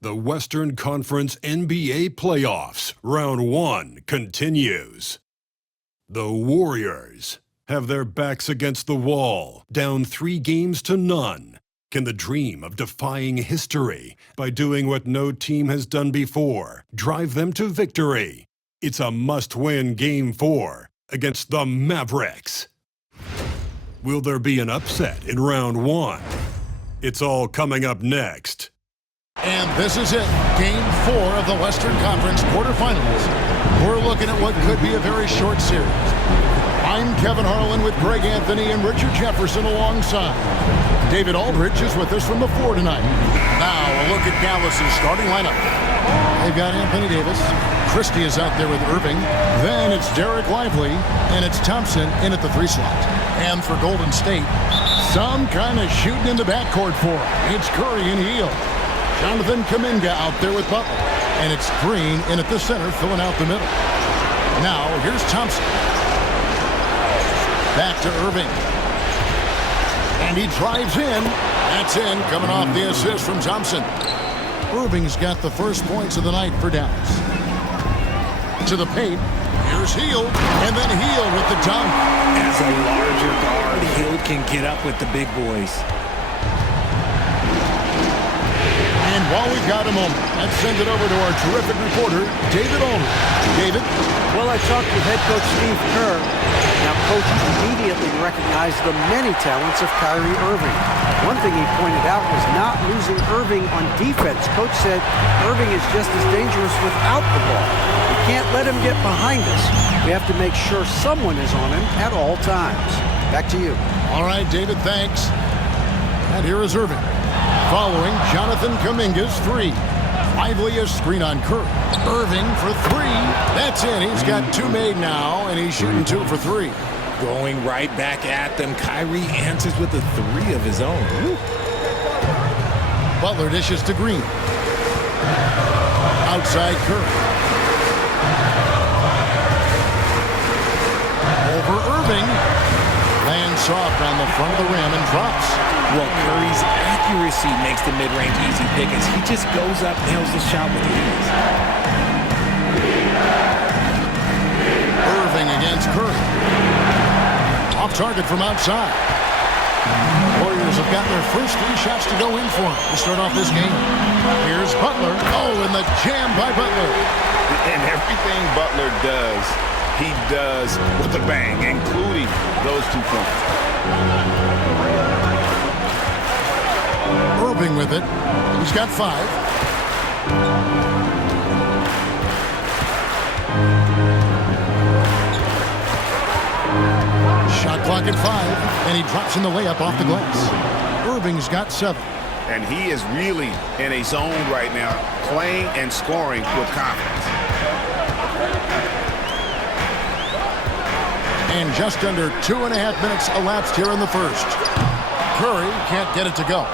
The Western Conference NBA Playoffs, Round 1 continues. The Warriors have their backs against the wall, down 3-0. Can the dream of defying history by doing what no team has done before drive them to victory? It's a must-win Game 4 against the Mavericks. Will there be an upset in Round 1? It's all coming up next. And this is it, Game 4 of the Western Conference quarterfinals. We're looking at what could be a very short series. I'm Kevin Harlan with Greg Anthony and Richard Jefferson alongside. David Aldridge is with us from the floor tonight. Now a look at Dallas's starting lineup. They've got Anthony Davis. Christie is out there with Irving. Then it's Derek Lively, and it's Thompson in at the 3 slot. And for Golden State, some kind of shooting in the backcourt for him. It's Curry and Hield. Jonathan Kuminga out there with Butler. And it's Green in at the center, filling out the middle. Now, here's Thompson. Back to Irving. And he drives in. That's in, coming off the assist from Thompson. Irving's got the first points of the night for Dallas. To the paint. Here's Hield. And then Hield with the dunk. As a larger guard, Hield can get up with the big boys. And while we've got a moment, let's send it over to our terrific reporter, David Aldridge. David? Well, I talked with head coach Steve Kerr. Now, coach immediately recognized the many talents of Kyrie Irving. One thing he pointed out was not losing Irving on defense. Coach said Irving is just as dangerous without the ball. We can't let him get behind us. We have to make sure someone is on him at all times. Back to you. All right, David, thanks. And here is Irving. Following Jonathan Kuminga's 3. Lively a screen on Curry. Irving for 3. That's in. He's got 2 made now, and he's shooting 2 for 3. Going right back at them. Kyrie answers with a 3 of his own. Woo. Butler dishes to Green. Outside Curry. Over Irving. Lands soft on the front of the rim and drops. Well, Curry's accuracy makes the mid-range easy pick as he just goes up, nails the shot with ease. Irving against Curry. Off target from outside. Warriors have gotten their first 3 shots to go in for him to start off this game. Here's Butler. Oh, and the jam by Butler. And everything Butler does, he does with a bang, including those 2 points. Irving with it. He's got 5. Shot clock at 5, and he drops in the layup off the glass. Irving's got 7. And he is really in a zone right now, playing and scoring with confidence. And just under 2.5 minutes elapsed here in the first. Curry can't get it to go.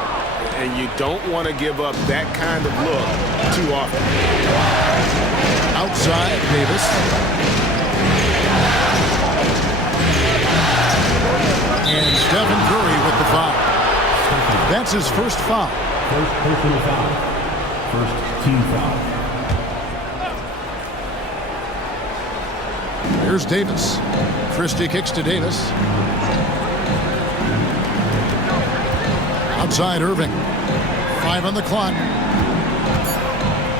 And you don't want to give up that kind of look too often. Outside, Davis. And Stephen Curry with the foul. That's his first foul. First personal foul. First team foul. Here's Davis. Christie kicks to Davis. Outside Irving. 5 on the clock.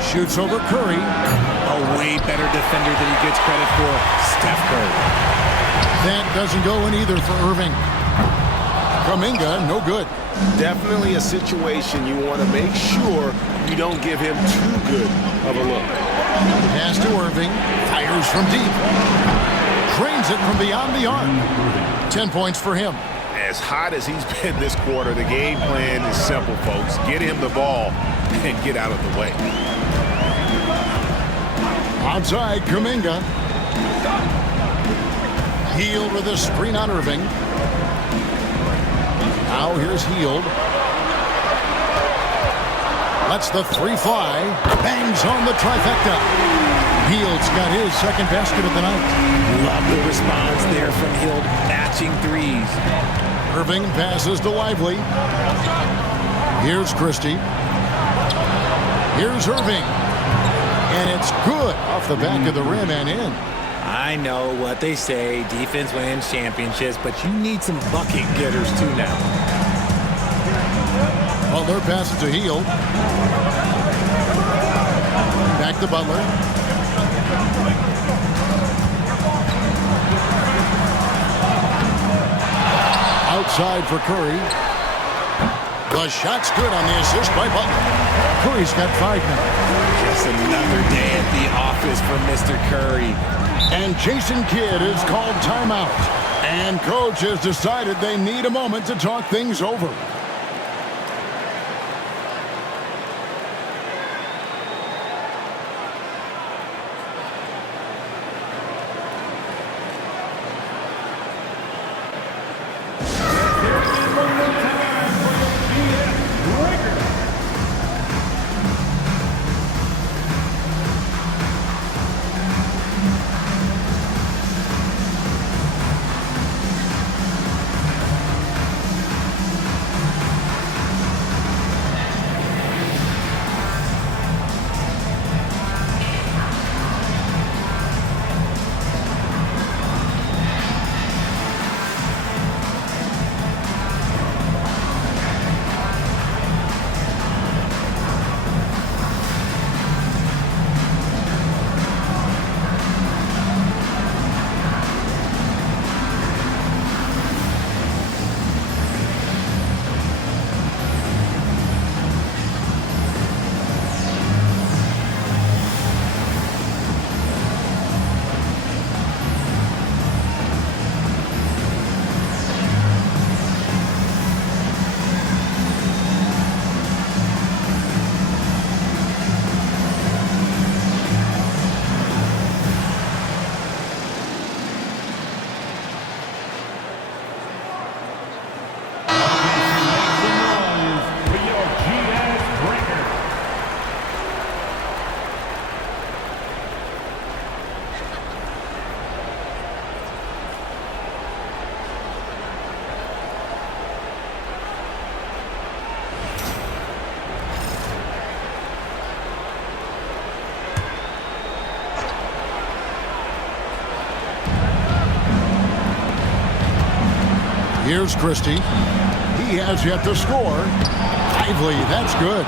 Shoots over Curry. A way better defender than he gets credit for. Steph Curry. That doesn't go in either for Irving. Kuminga, no good. Definitely a situation you want to make sure you don't give him too good of a look. Pass to Irving. Fires from deep. Drains it from beyond the arc. 10 points for him. As hot as he's been this quarter, the game plan is simple, folks. Get him the ball and get out of the way. Outside, Kuminga. Hield with a screen on Irving. Now here's Hield. Lets the 3 fly. Bangs home the trifecta. Hield's got his second basket of the night. Love the response there from Hield, matching 3s. Irving passes to Lively. Here's Christie. Here's Irving. And it's good off the back of the rim and in. I know what they say, defense wins championships, but you need some bucket getters too now. Butler passes to Hield. Back to Butler. Outside for Curry. The shot's good on the assist by Butler. Curry's got 5 now. Just another day at the office for Mr. Curry. And Jason Kidd is called timeout. And coach has decided they need a moment to talk things over. Here's Christie. He has yet to score. Lively, that's good.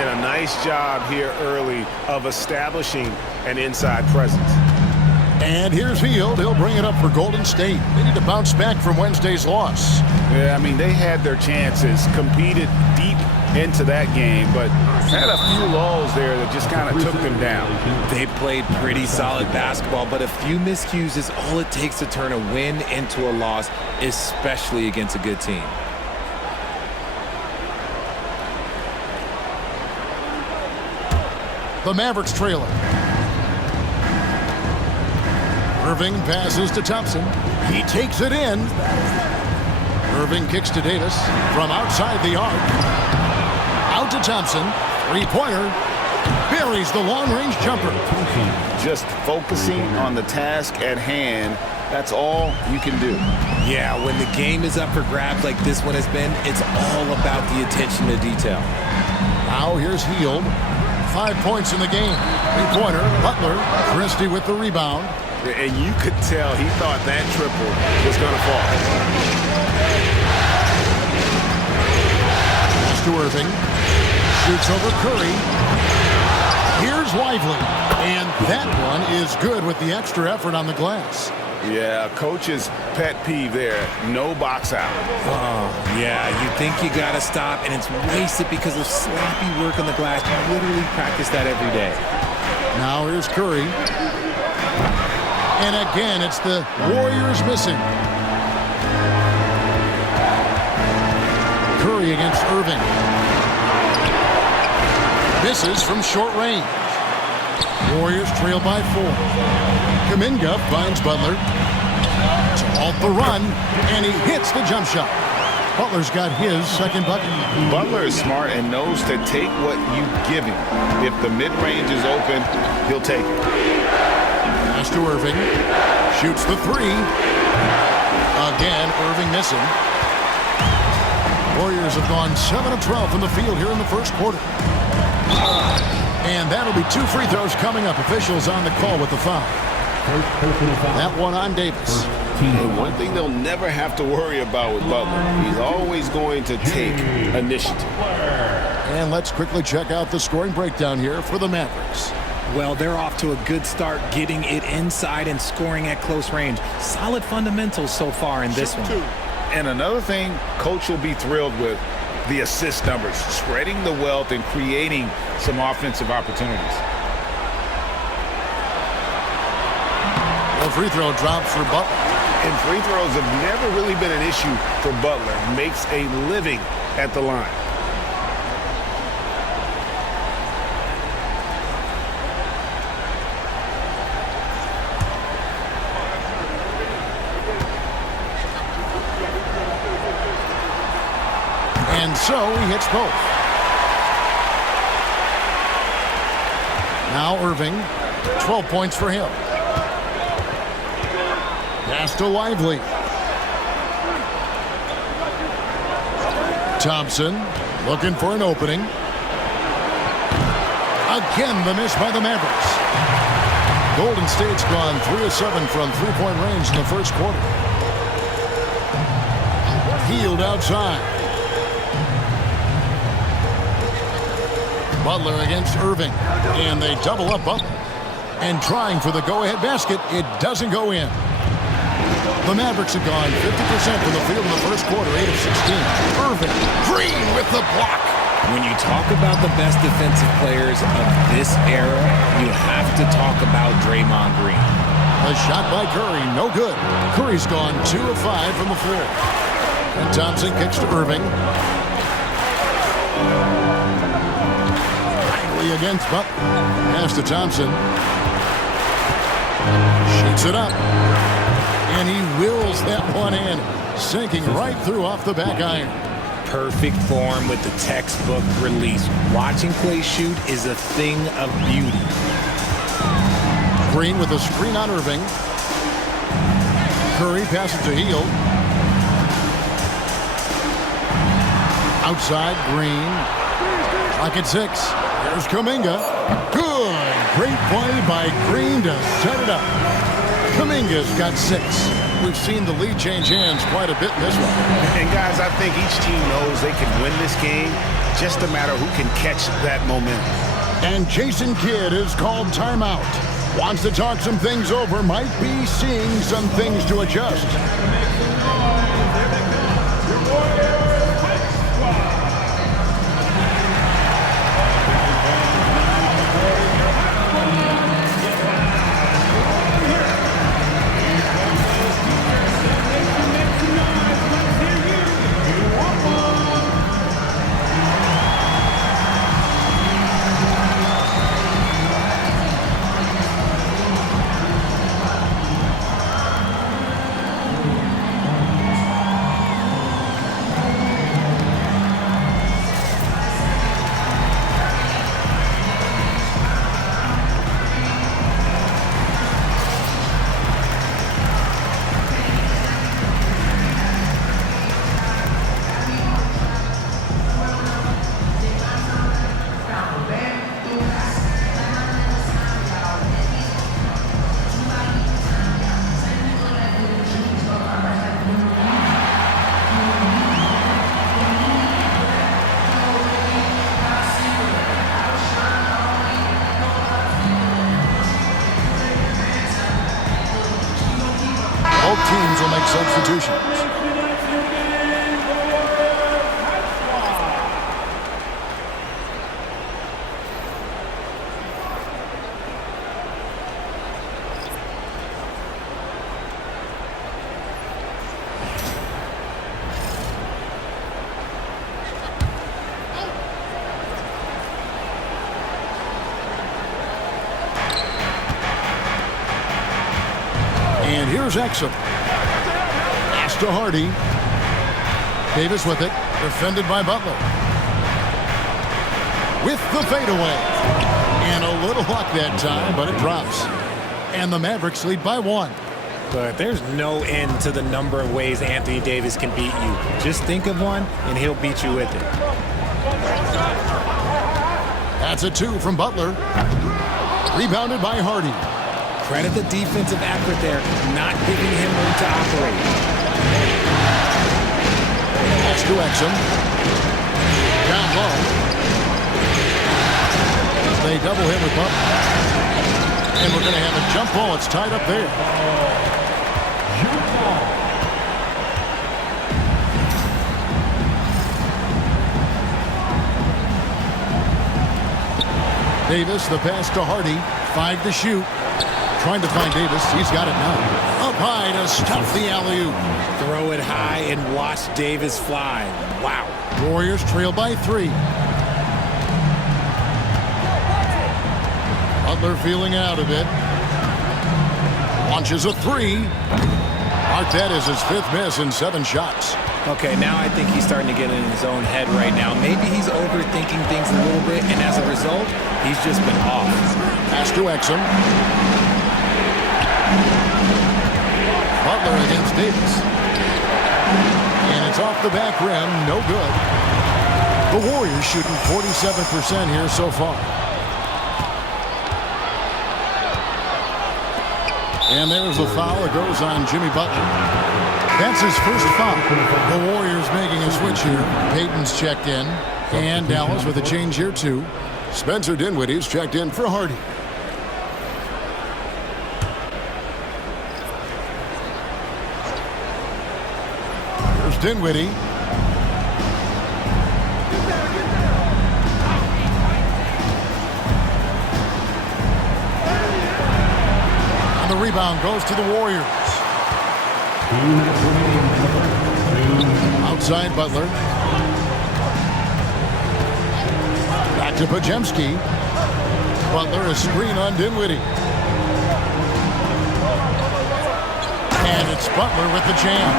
And a nice job here early of establishing an inside presence. And here's Hield. He'll bring it up for Golden State. They need to bounce back from Wednesday's loss. Yeah, I mean, they had their chances, competed deep into that game, but had a few lulls there that just kind of took them down. They played pretty solid basketball, but a few miscues is all it takes to turn a win into a loss, especially against a good team. The Mavericks trailer. Irving passes to Thompson. He takes it in. Irving kicks to Davis from outside the arc. Out to Thompson. Three-pointer. Buries the long-range jumper. Just focusing on the task at hand, that's all you can do. Yeah, when the game is up for grabs like this one has been, it's all about the attention to detail. Now here's Hield. 5 points in the game. Three-pointer. Butler. Christie with the rebound. And you could tell he thought that triple was going to fall. Pass to Irving. Shoots over Curry. Here's Lively. And that one is good with the extra effort on the glass. Yeah, coach's pet peeve there. No box out. Oh, yeah, you think you got to stop, and it's wasted because of sloppy work on the glass. You literally practice that every day. Now here's Curry. And again, it's the Warriors missing. Curry against Irving. Misses from short range. Warriors trail by 4. Kuminga finds Butler. To halt the run, and he hits the jump shot. Butler's got his second bucket. Butler is smart and knows to take what you give him. If the mid-range is open, he'll take it. Pass to Irving. Shoots the 3. Again, Irving missing. Warriors have gone 7 of 12 from the field here in the first quarter. And that'll be 2 free throws coming up. Officials on the call with the foul. First personal foul. That one on Davis. And one thing they'll never have to worry about with Butler, he's always going to take initiative. And let's quickly check out the scoring breakdown here for the Mavericks. Well, they're off to a good start getting it inside and scoring at close range. Solid fundamentals so far in this one. And another thing Coach will be thrilled with, the assist numbers, spreading the wealth and creating some offensive opportunities. The free throw drops for Butler. And free throws have never really been an issue for Butler. Makes a living at the line. And so he hits both. Now Irving, 12 points for him. Pass to Lively. Thompson looking for an opening. Again, the miss by the Mavericks. Golden State's gone 3 of 7 from three-point range in the first quarter. Hield outside. Butler against Irving. And they double up Butler. And trying for the go-ahead basket, it doesn't go in. The Mavericks have gone 50% from the field in the first quarter, 8 of 16. Irving, Green with the block. When you talk about the best defensive players of this era, you have to talk about Draymond Green. A shot by Curry, no good. Curry's gone 2 of 5 from the floor. And Thompson kicks to Irving. Lively against Butler. Pass to Thompson. Shoots it up. And he wills that one in, sinking right through off the back iron. Perfect form with the textbook release. Watching Klay shoot is a thing of beauty. Green with a screen on Irving. Curry passes to Hield. Outside, Green. Clock at 6. Here's Kuminga. Good. Great play by Green to set it up. Kuminga's got 6. We've seen the lead change hands quite a bit in this one. And guys, I think each team knows they can win this game, just a matter who can catch that momentum. And Jason Kidd is called timeout. Wants to talk some things over, might be seeing some things to adjust. Both teams will make substitutions. And here's Exum. Pass to Hardy. Davis with it. Defended by Butler. With the fadeaway. And a little luck that time, but it drops. And the Mavericks lead by 1. But there's no end to the number of ways Anthony Davis can beat you. Just think of one, and he'll beat you with it. That's a 2 from Butler. Rebounded by Hardy. Credit the defensive effort there, not giving him room to operate. Pass to Exum. Down low. They double him with Butler. And we're going to have a jump ball. It's tied up there. Davis, the pass to Hardy. 5 to shoot. Trying to find Davis. He's got it now. Up high to stuff the alley-oop. Throw it high and watch Davis fly. Wow. Warriors trail by 3. Butler feeling out a bit. Launches a 3. Arteta is his 5th miss in 7 shots. Okay, now I think he's starting to get in his own head right now. Maybe he's overthinking things a little bit, and as a result, he's just been off. Pass to Exum. Butler against Davis. And it's off the back rim. No good. The Warriors shooting 47% here so far. And there's the foul. It goes on Jimmy Butler. That's his first foul. The Warriors making a switch here. Payton's checked in. And Dallas with a change here too. Spencer Dinwiddie's checked in for Hardy. Here's Dinwiddie. And the rebound goes to the Warriors. Outside Butler. Back to Podziemski. Butler a screen on Dinwiddie. And it's Butler with the jam.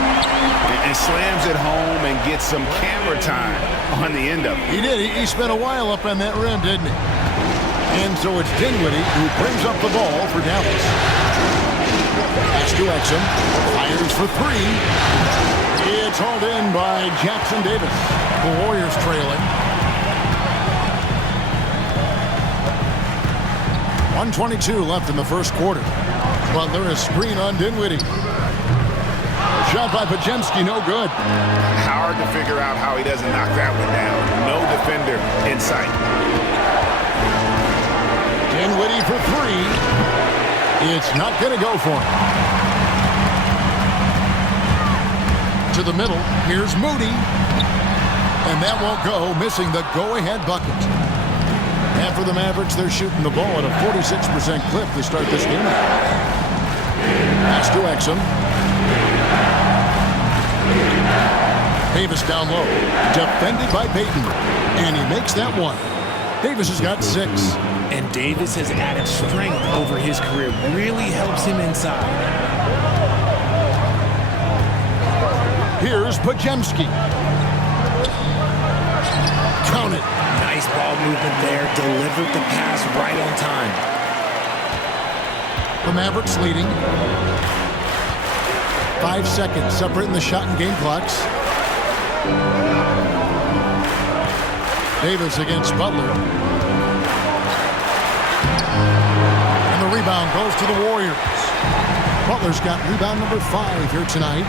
And slams it home and gets some camera time on the end of it. He did. He spent a while up on that rim, didn't he? And so it's Dinwiddie who brings up the ball for Dallas. Pass to Exum. Fires for 3. It's hauled in by Jackson Davis. The Warriors trailing. 1:22 left in the first quarter. Butler a screen on Dinwiddie. Shot by Podziemski, no good. Hard to figure out how he doesn't knock that one down. No defender in sight. Dinwiddie for 3. It's not going to go for him. To the middle, here's Moody. And that won't go, missing the go-ahead bucket. And for the Mavericks, they're shooting the ball at a 46% clip to start this game. Pass to Exum. Davis down low. Defended by Payton. And he makes that one. Davis has got 6. And Davis has added strength over his career. Really helps him inside. Here's Podziemski. Count it. Nice ball movement there. Delivered the pass right on time. The Mavericks leading. 5 seconds separating the shot and game clocks. Davis against Butler. And the rebound goes to the Warriors. Butler's got rebound number 5 here tonight.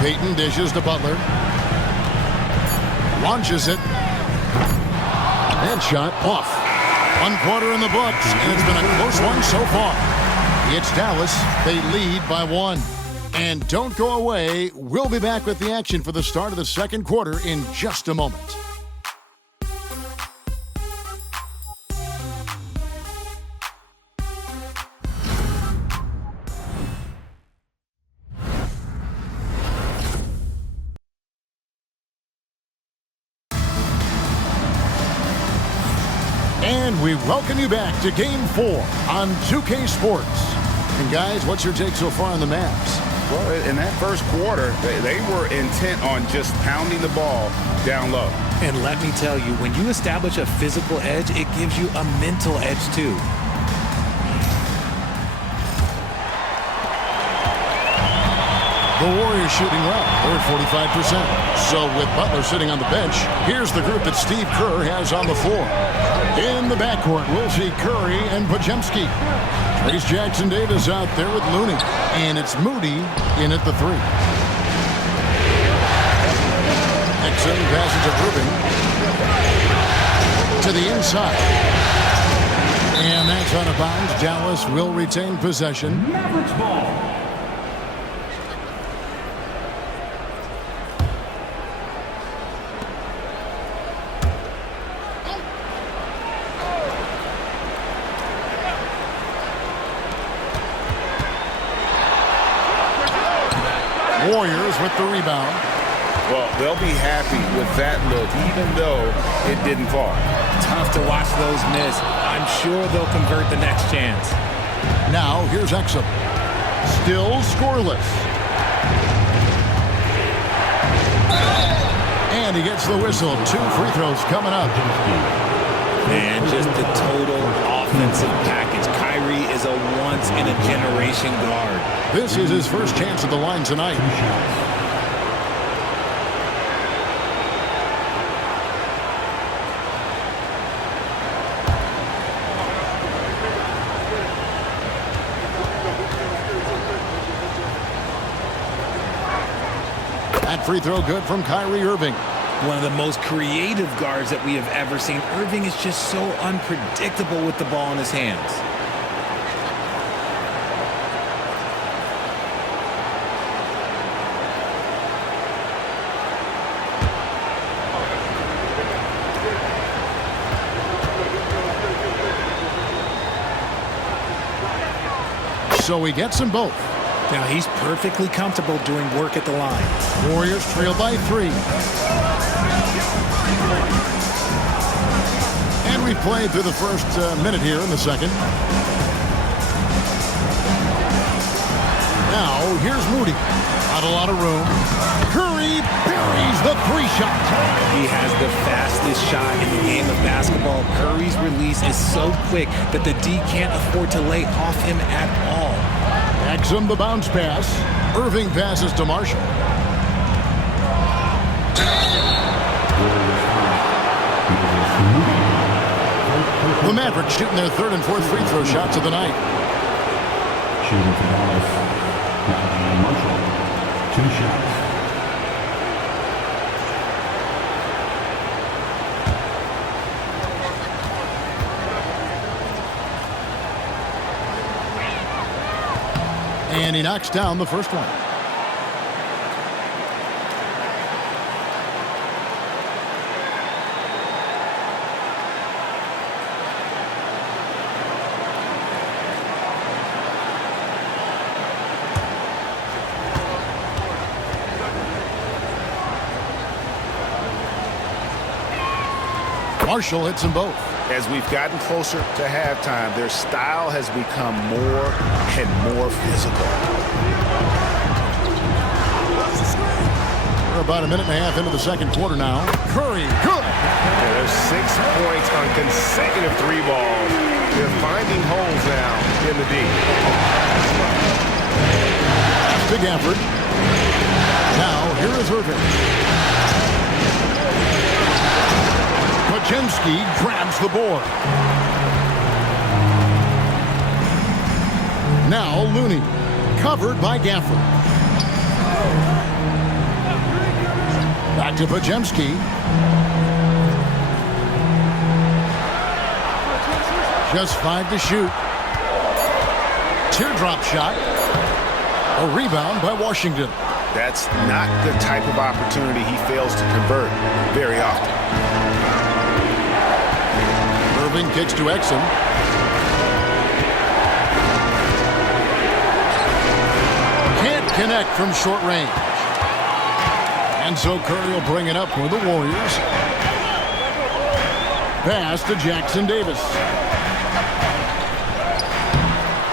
Payton dishes to Butler. Launches it. And shot off. 1 quarter in the books, and it's been a close one so far. It's Dallas. They lead by 1. And don't go away. We'll be back with the action for the start of the second quarter in just a moment. And we welcome you back to Game 4 on 2K Sports. And guys, what's your take so far on the Mavs? Well, in that first quarter, they were intent on just pounding the ball down low. And let me tell you, when you establish a physical edge, it gives you a mental edge too. The Warriors shooting well. They're at 45%. So with Butler sitting on the bench, here's the group that Steve Kerr has on the floor. In the backcourt, we'll see Curry and Podziemski. Trace Jackson-Davis out there with Looney. And it's Moody in at the 3. Exum passes to Irving. To the inside. And that's out of bounds. Dallas will retain possession. Mavericks ball. Warriors with the rebound. Well, they'll be happy with that look, even though it didn't fall. Tough to watch those miss. I'm sure they'll convert the next chance. Now, here's Exum. Still scoreless. And he gets the whistle. 2 free throws coming up. And just the total offensive package. Kyrie is a once-in-a-generation guard. This is his first chance at the line tonight. That free throw good from Kyrie Irving. One of the most creative guards that we have ever seen. Irving is just so unpredictable with the ball in his hands. So he gets them both. Now he's perfectly comfortable doing work at the line. Warriors trail by 3. And we played through the first minute here in the second. Now, here's Moody. Not a lot of room. Curry buries the 3-shot. He has the fastest shot in the game of basketball. Curry's release is so quick that the D can't afford to lay off him at all. Exum the bounce pass. Irving passes to Marshall. The Mavericks shooting their 3rd and 4th free throw shots of the night. Shooting for Dallas. Now Marshall. 2 shots. And he knocks down the first one. Marshall hits them both. As we've gotten closer to halftime, their style has become more and more physical. We're about a minute and a half into the second quarter now. Curry, good. Yeah, there's 6 points on consecutive 3 balls. They're finding holes now in the D. Big effort. Now, here is Irving. Podziemski grabs the board. Now Looney, covered by Gafford. Back to Podziemski. Just 5 to shoot. Teardrop shot. A rebound by Washington. That's not the type of opportunity he fails to convert very often. Irving kicks to Exum. Can't connect from short range. And so Curry will bring it up for the Warriors. Pass to Jackson-Davis.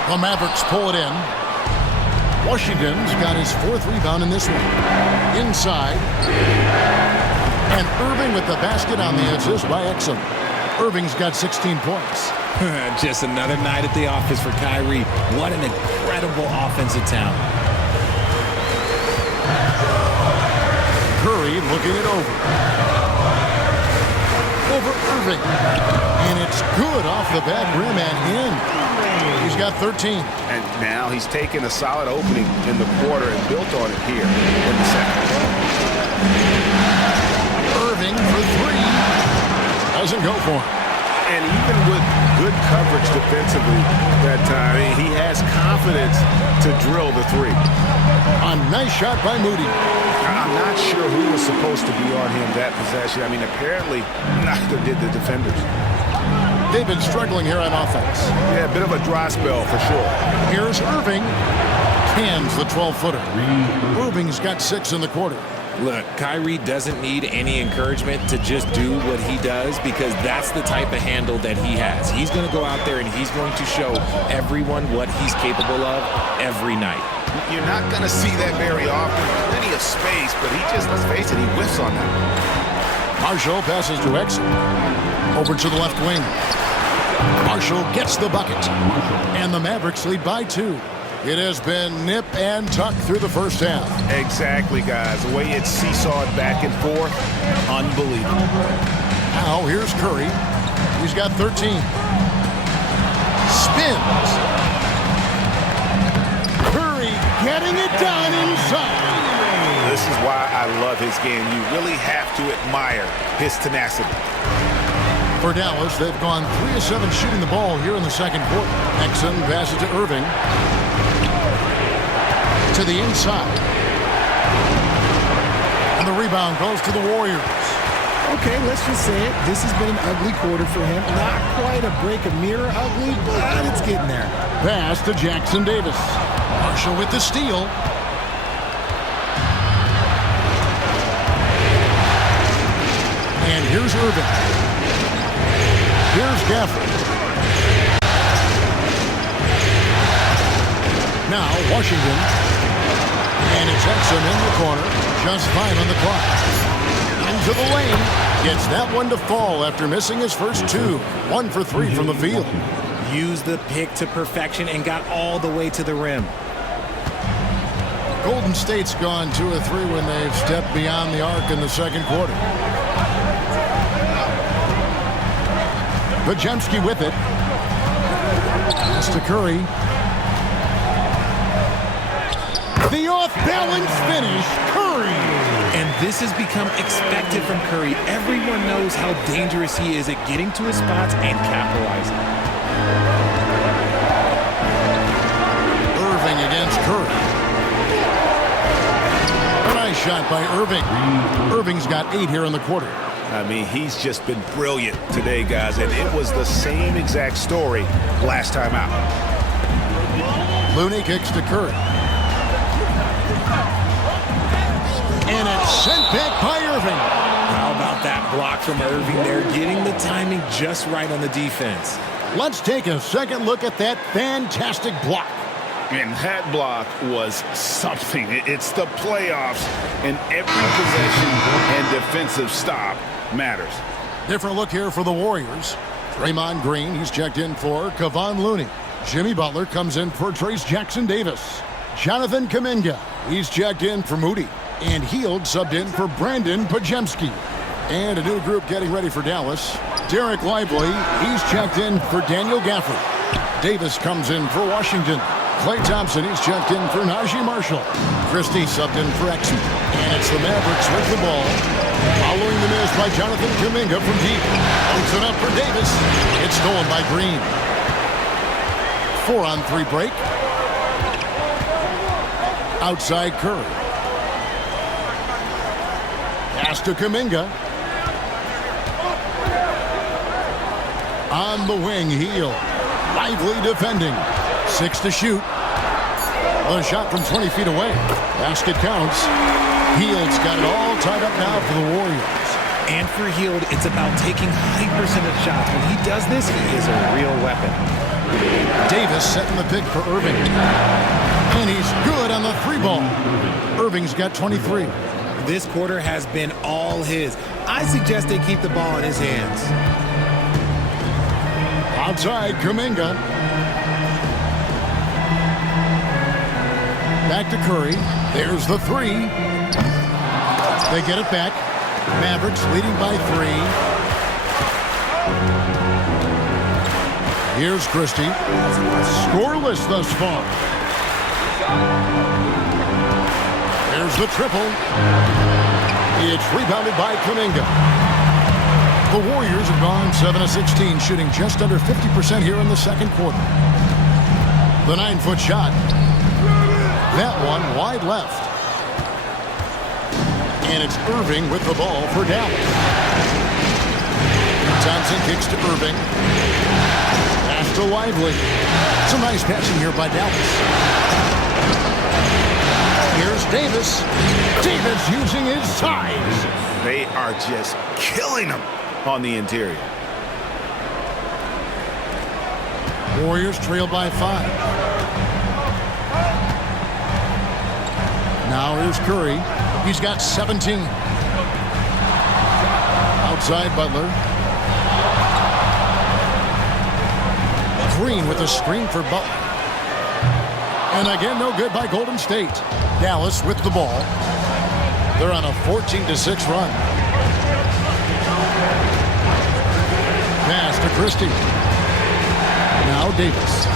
The Mavericks pull it in. Washington's got his 4th rebound in this one. Inside. And Irving with the basket on the assist by Exum. Irving's got 16 points. Just another night at the office for Kyrie. What an incredible offensive talent. Curry looking it over. Over Irving. And it's good off the back rim and in. He's got 13. And now he's taken a solid opening in the quarter and built on it here in the second. Irving for three. Doesn't go for it. And even with good coverage defensively that time, he has confidence to drill the three. A nice shot by Moody. I'm not sure who was supposed to be on him that possession. I mean, apparently neither did the defenders. They've been struggling here on offense. Yeah, a bit of a dry spell for sure. Here's Irving. Cans the 12-footer. Irving's got 6 in the quarter. Look, Kyrie doesn't need any encouragement to just do what he does because that's the type of handle that he has. He's going to go out there and he's going to show everyone what he's capable of every night. You're not going to see that very often. Plenty of space, but he just, let's face it, he whiffs on that. Marshall passes to Exum. Over to the left wing. Marshall gets the bucket. And the Mavericks lead by 2. It has been nip and tuck through the first half. Exactly, guys. The way it's seesawed back and forth, unbelievable. Now here's Curry. He's got 13. Spins. Curry getting it done inside. This is why I love his game. You really have to admire his tenacity. For Dallas, they've gone 3 of 7 shooting the ball here in the second quarter. Exum passes to Irving. To the inside. And the rebound goes to the Warriors. Okay, let's just say it. This has been an ugly quarter for him. Not quite a break of mirror ugly, but it's getting there. Pass to Jackson Davis. Marshall with the steal. And here's Irving. Here's Gafford. Now Washington. And it's Exum in the corner. Just 5 on the clock. Into the lane. Gets that one to fall after missing his first 2. 1 for 3 from the field. Used the pick to perfection and got all the way to the rim. Golden State's gone 2 of 3 when they've stepped beyond the arc in the second quarter. Podziemski with it. Pass to Curry. The off-balance finish, Curry. And this has become expected from Curry. Everyone knows how dangerous he is at getting to his spots and capitalizing. Irving against Curry. A nice shot by Irving. Irving's got 8 here in the quarter. I mean, he's just been brilliant today, guys, and it was the same exact story last time out. Looney kicks to Curry. And it's sent back by Irving. How about that block from Irving there, getting the timing just right on the defense. Let's take a second look at that fantastic block. And that block was something. It's the playoffs, and every possession and defensive stop matters. Different look here for the Warriors. Draymond Green, he's checked in for Kevon Looney. Jimmy Butler comes in for Trace Jackson Davis. Jonathan Kuminga, he's checked in for Moody. And Hield subbed in for Brandon Podziemski. And a new group getting ready for Dallas. Derek Lively, he's checked in for Daniel Gafford. Davis comes in for Washington. Klay Thompson, he's checked in for Najee Marshall. Christie subbed in for Exum. And it's the Mavericks with the ball. Following the miss by Jonathan Kuminga from deep. Puts it up for Davis. It's stolen by Green. 4-on-3 break. Outside Curry. Pass to Kuminga. On the wing, Hield. Lively defending. 6 to shoot. The shot from 20 feet away. Basket counts. Hield's got it all tied up now for the Warriors. And for Hield, it's about taking high percentage shots. When he does this, he is a real weapon. Davis setting the pick for Irving. And he's good on the 3-ball. Irving's got 23. This quarter has been all his. I suggest they keep the ball in his hands. Outside, Kuminga. Back to Curry. There's the 3. They get it back. Mavericks leading by 3. Here's Christie. Scoreless thus far. There's the triple. It's rebounded by Kuminga. The Warriors have gone 7 of 16, shooting just under 50% here in the second quarter. The 9-foot shot. That one wide left. And it's Irving with the ball for Dallas. Thompson kicks to Irving. Pass to Lively. Some nice passing here by Dallas. Here's Davis. Davis using his size. They are just killing him on the interior. Warriors trail by 5. Now here's Curry. He's got 17. Outside Butler. Green with a screen for Butler. And again, no good by Golden State. Dallas with the ball. They're on a 14-6 run. Pass to Christie. Now Davis.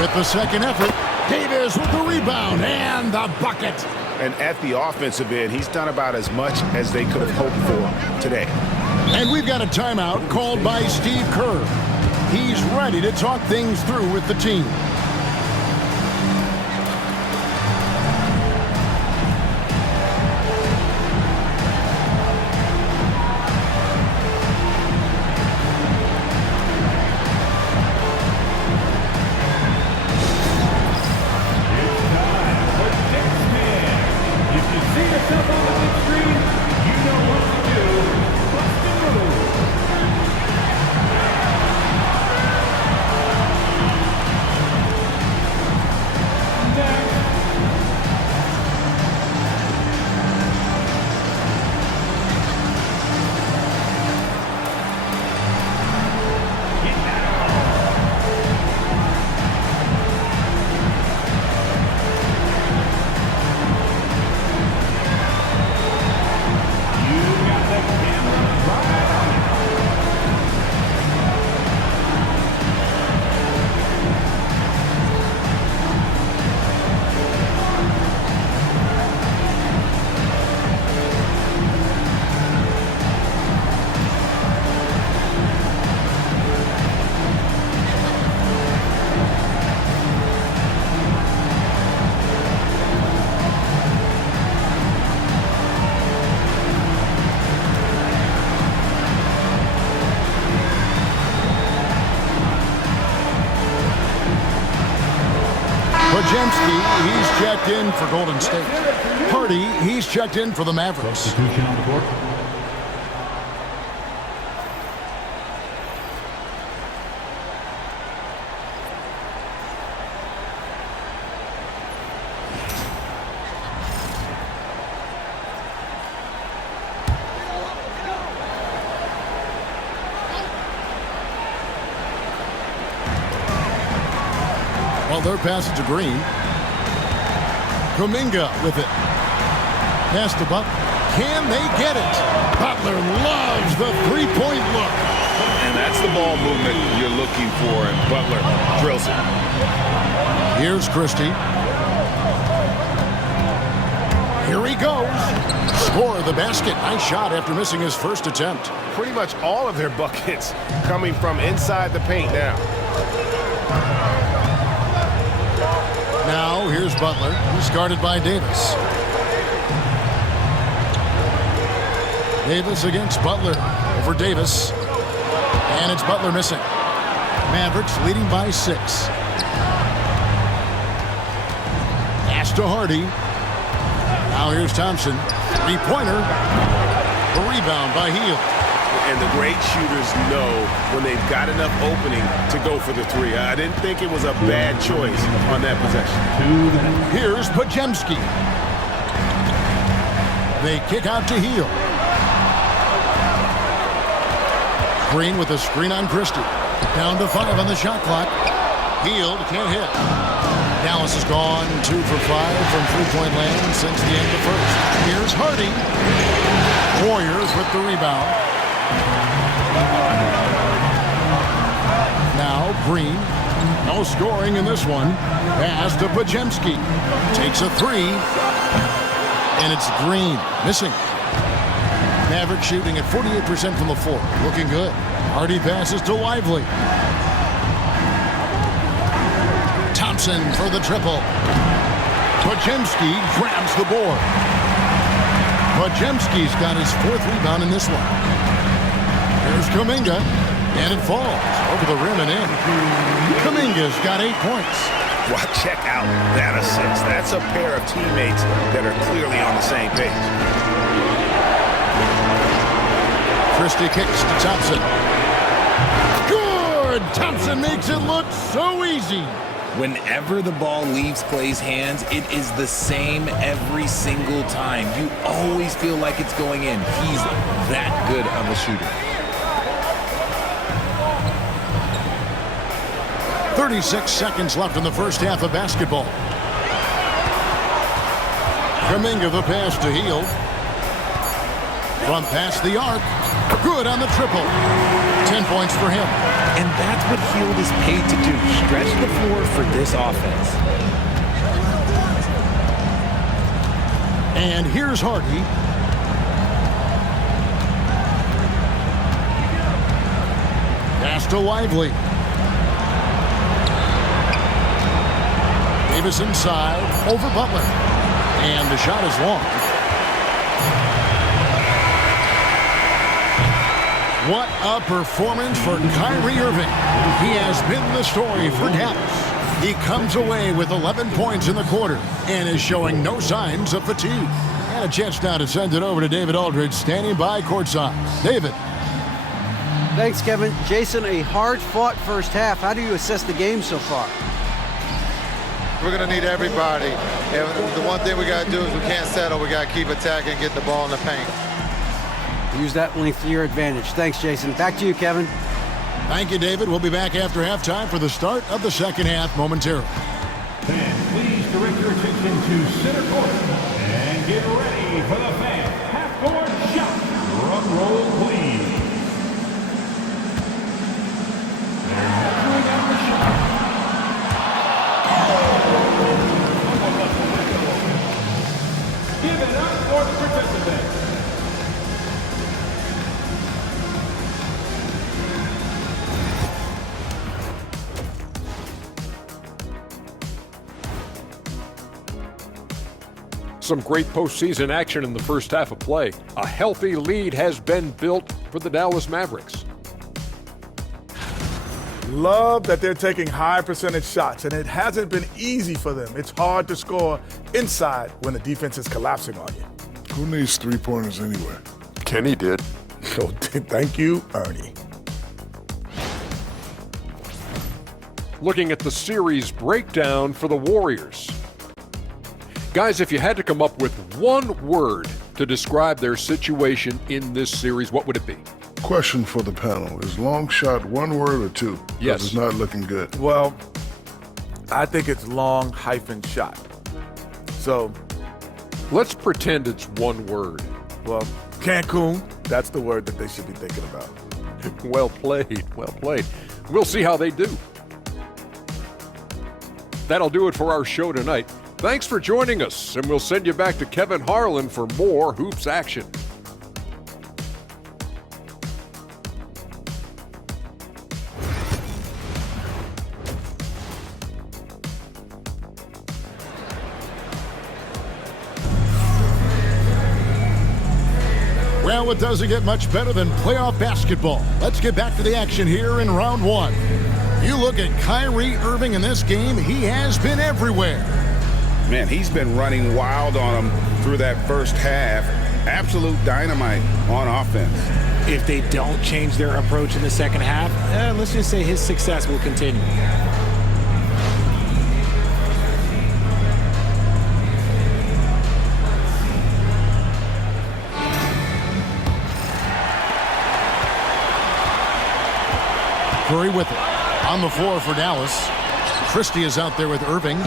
With the second effort, Davis with the rebound and the bucket. And at the offensive end, he's done about as much as they could have hoped for today. And we've got a timeout called by Steve Kerr. He's ready to talk things through with the team. Podziemski, he's checked in for Golden State. Hardy, he's checked in for the Mavericks. Substitution on the court. Well, their pass it to Green. Kuminga with it. Pass to Butler. Can they get it? Butler loves the three-point look. And that's the ball movement you're looking for, and Butler drills it. Here's Christie. Here he goes. Score the basket. Nice shot after missing his first attempt. Pretty much all of their buckets coming from inside the paint now. Now, here's Butler. He's guarded by Davis. Davis against Butler. Over Davis. And it's Butler missing. Mavericks leading by 6. Pass to Hardy. Now here's Thompson. Three-pointer. The rebound by Hield. And the great shooters know when they've got enough opening to go for the three. I didn't think it was a bad choice on that possession. Here's Podziemski. They kick out to Hield. Green with a screen on Christie. Down to 5 on the shot clock. Hield can't hit. Dallas has gone 2 for 5 from three-point land since the end of the first. Here's Hardy. Warriors with the rebound. Now Green. No scoring in this one. Pass to Podziemski. Takes a three. And it's Green. Missing. Maverick shooting at 48% from the floor. Looking good. Hardy passes to Lively. Thompson for the triple. Podziemski grabs the board. Podziemski's got his 4th rebound in this one. Here's Kuminga, and it falls over the rim and in. Kuminga's got 8 points. Well, check out that assist. That's a pair of teammates that are clearly on the same page. Christie kicks to Thompson. Good! Thompson makes it look so easy. Whenever the ball leaves Clay's hands, it is the same every single time. You always feel like it's going in. He's that good of a shooter. 36 seconds left in the first half of basketball. Kuminga the pass to Hield. From past the arc. Good on the triple. 10 points for him. And that's what Hield is paid to do. Stretch the floor for this offense. And here's Hardy. Pass to Lively. Davis inside, over Butler. And the shot is long. What a performance for Kyrie Irving. He has been the story for Dallas. He comes away with 11 points in the quarter and is showing no signs of fatigue. And a chance now to send it over to David Aldridge, standing by courtside. David. Thanks, Kevin. Jason, a hard-fought first half. How do you assess the game so far? We're going to need everybody. And the one thing we got to do is we can't settle. We got to keep attacking and get the ball in the paint. Use that length to your advantage. Thanks, Jason. Back to you, Kevin. Thank you, David. We'll be back after halftime for the start of the second half momentarily. Fans, please direct your attention to center court and get ready for the fan half-court shot. Drum roll, please. And measuring out the shot. Give it up for the participants. Some great postseason action in the first half of play. A healthy lead has been built for the Dallas Mavericks. Love that they're taking high percentage shots, and it hasn't been easy for them. It's hard to score inside when the defense is collapsing on you. Who needs three-pointers anyway? Kenny did. So thank you, Ernie. Looking at the series breakdown for the Warriors. Guys, if you had to come up with one word to describe their situation in this series, what would it be? Question for the panel. Is long shot one word or two? Yes. It's not looking good. Well, I think it's long hyphen shot. So let's pretend it's one word. Well, Cancun, that's the word that they should be thinking about. Well played, well played. We'll see how they do. That'll do it for our show tonight. Thanks for joining us, and we'll send you back to Kevin Harlan for more Hoops action. Well, it doesn't get much better than playoff basketball. Let's get back to the action here in round one. You look at Kyrie Irving in this game, he has been everywhere. Man, he's been running wild on them through that first half. Absolute dynamite on offense. If they don't change their approach in the second half, let's just say his success will continue. Curry with it. On the floor for Dallas. Christie is out there with Irving.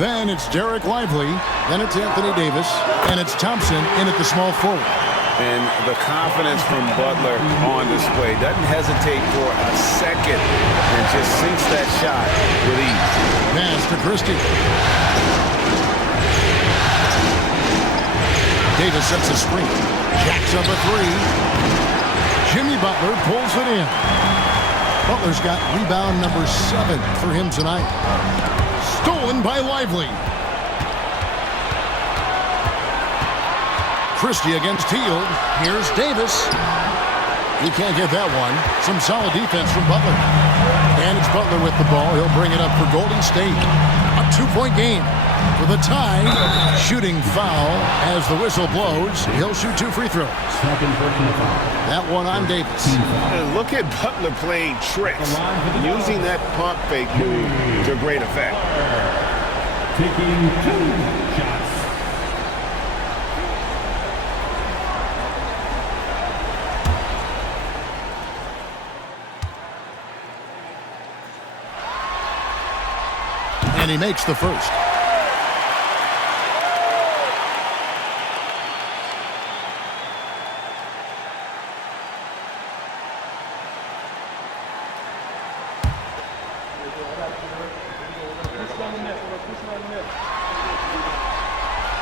Then it's Derek Lively. Then it's Anthony Davis. And it's Thompson in at the small forward. And the confidence from Butler on display. Doesn't hesitate for a second and just sinks that shot with ease. Pass to Christie. Davis sets a screen. Jacks up a three. Jimmy Butler pulls it in. Butler's got rebound number 7 for him tonight. Stolen by Lively. Christie against Hield. Here's Davis. He can't get that one. Some solid defense from Butler. And it's Butler with the ball. He'll bring it up for Golden State. A 2-point game for the tie. Shooting foul as the whistle blows. He'll shoot 2 free throws. That one on Davis. And look at Butler playing tricks. Using that pump fake move to great effect. Taking 2 shots. And he makes the first.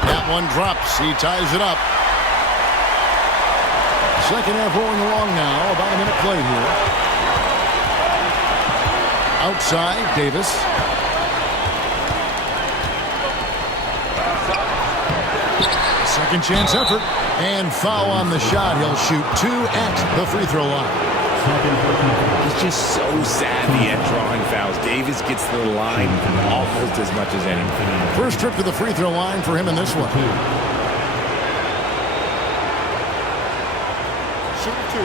That one drops. He ties it up. Second half rolling along now. About a minute play here. Outside, Davis. Second chance effort. And foul on the shot. He'll shoot 2 at the free throw line. He's just so savvy at drawing fouls. Davis gets to the line almost as much as anything. First trip to the free throw line for him in this one. Shoot 2.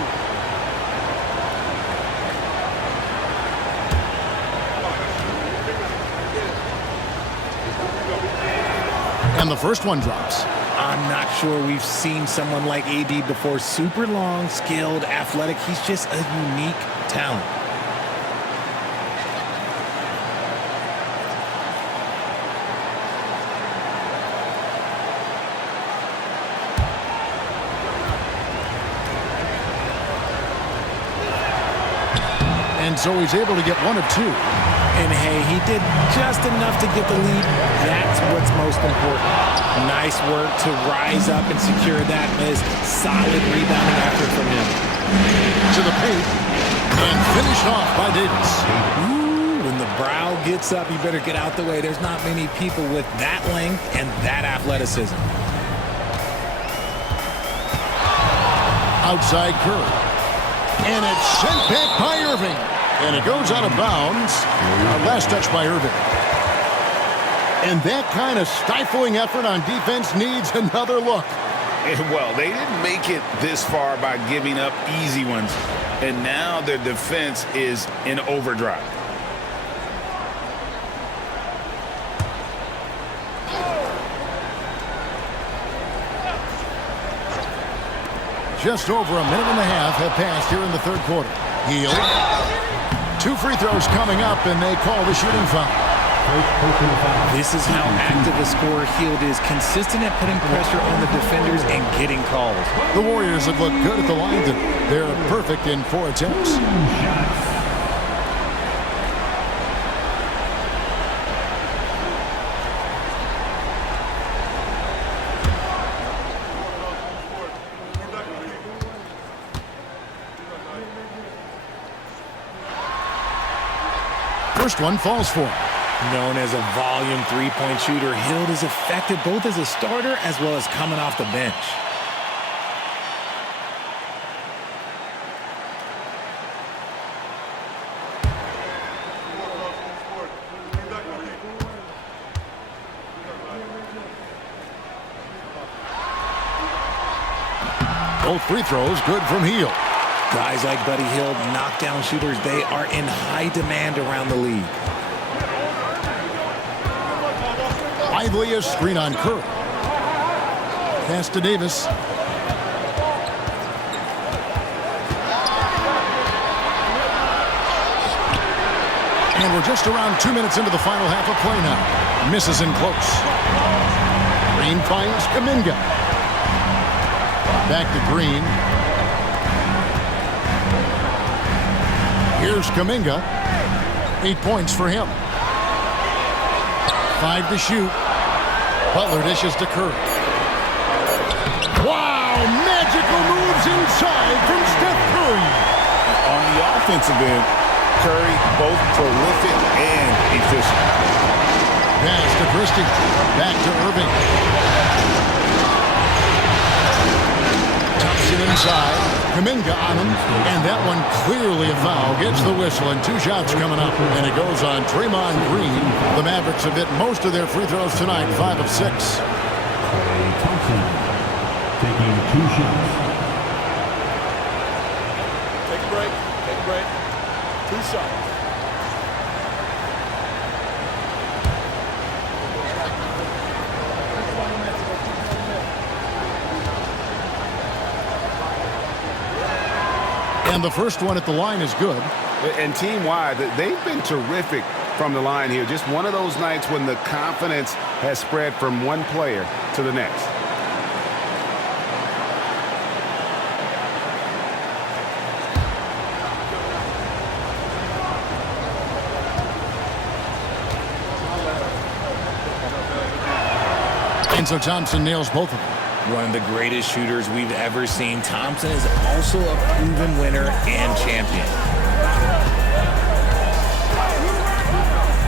And the first one drops. I'm not sure we've seen someone like AD before. Super long, skilled, athletic. He's just a unique talent. And so he's able to get 1 of 2. And hey, he did just enough to get the lead. That's what's most important. Nice work to rise up and secure that miss. Solid rebounding effort from him. To the paint. And finished off by Davis. Ooh, when the brow gets up, you better get out the way. There's not many people with that length and that athleticism. Outside Curry. And it's sent back by Irving. And it goes out of bounds. Last touch by Irving. And that kind of stifling effort on defense needs another look. Well, they didn't make it this far by giving up easy ones. And now their defense is in overdrive. Just over a minute and a half have passed here in the third quarter. Hield. 2 free throws coming up, and they call the shooting foul. This is how active a scorer Hield is. Consistent at putting pressure on the defenders and getting calls. The Warriors have looked good at the line today. They're perfect in 4 attempts. First one falls for him. Known as a volume 3-point shooter, Hield is effective both as a starter as well as coming off the bench. Both free throws good from Hield. Guys like Buddy Hield, knockdown shooters, they are in high demand around the league. Lively a screen on Curry. Pass to Davis. And And we're just around 2 minutes into the final half of play now. Misses in close. Green finds Kuminga. Back to Green. Here's Kuminga. 8 points for him. 5 to shoot. Butler dishes to Curry. Wow! Magical moves inside from Steph Curry. On the offensive end, Curry both prolific and efficient. Pass to Christie. Back to Irving. Thompson inside. Kuminga on him. And that one clearly a foul. Gets the whistle and 2 shots coming up. And it goes on Draymond Green. The Mavericks have hit most of their free throws tonight. 5 of 6. Klay Thompson taking 2 shots. Take a break. Take a break. 2 shots. And the first one at the line is good. And team-wide, they've been terrific from the line here. Just one of those nights when the confidence has spread from one player to the next. And so Thompson nails both of them. One of the greatest shooters we've ever seen. Thompson is also a proven winner and champion.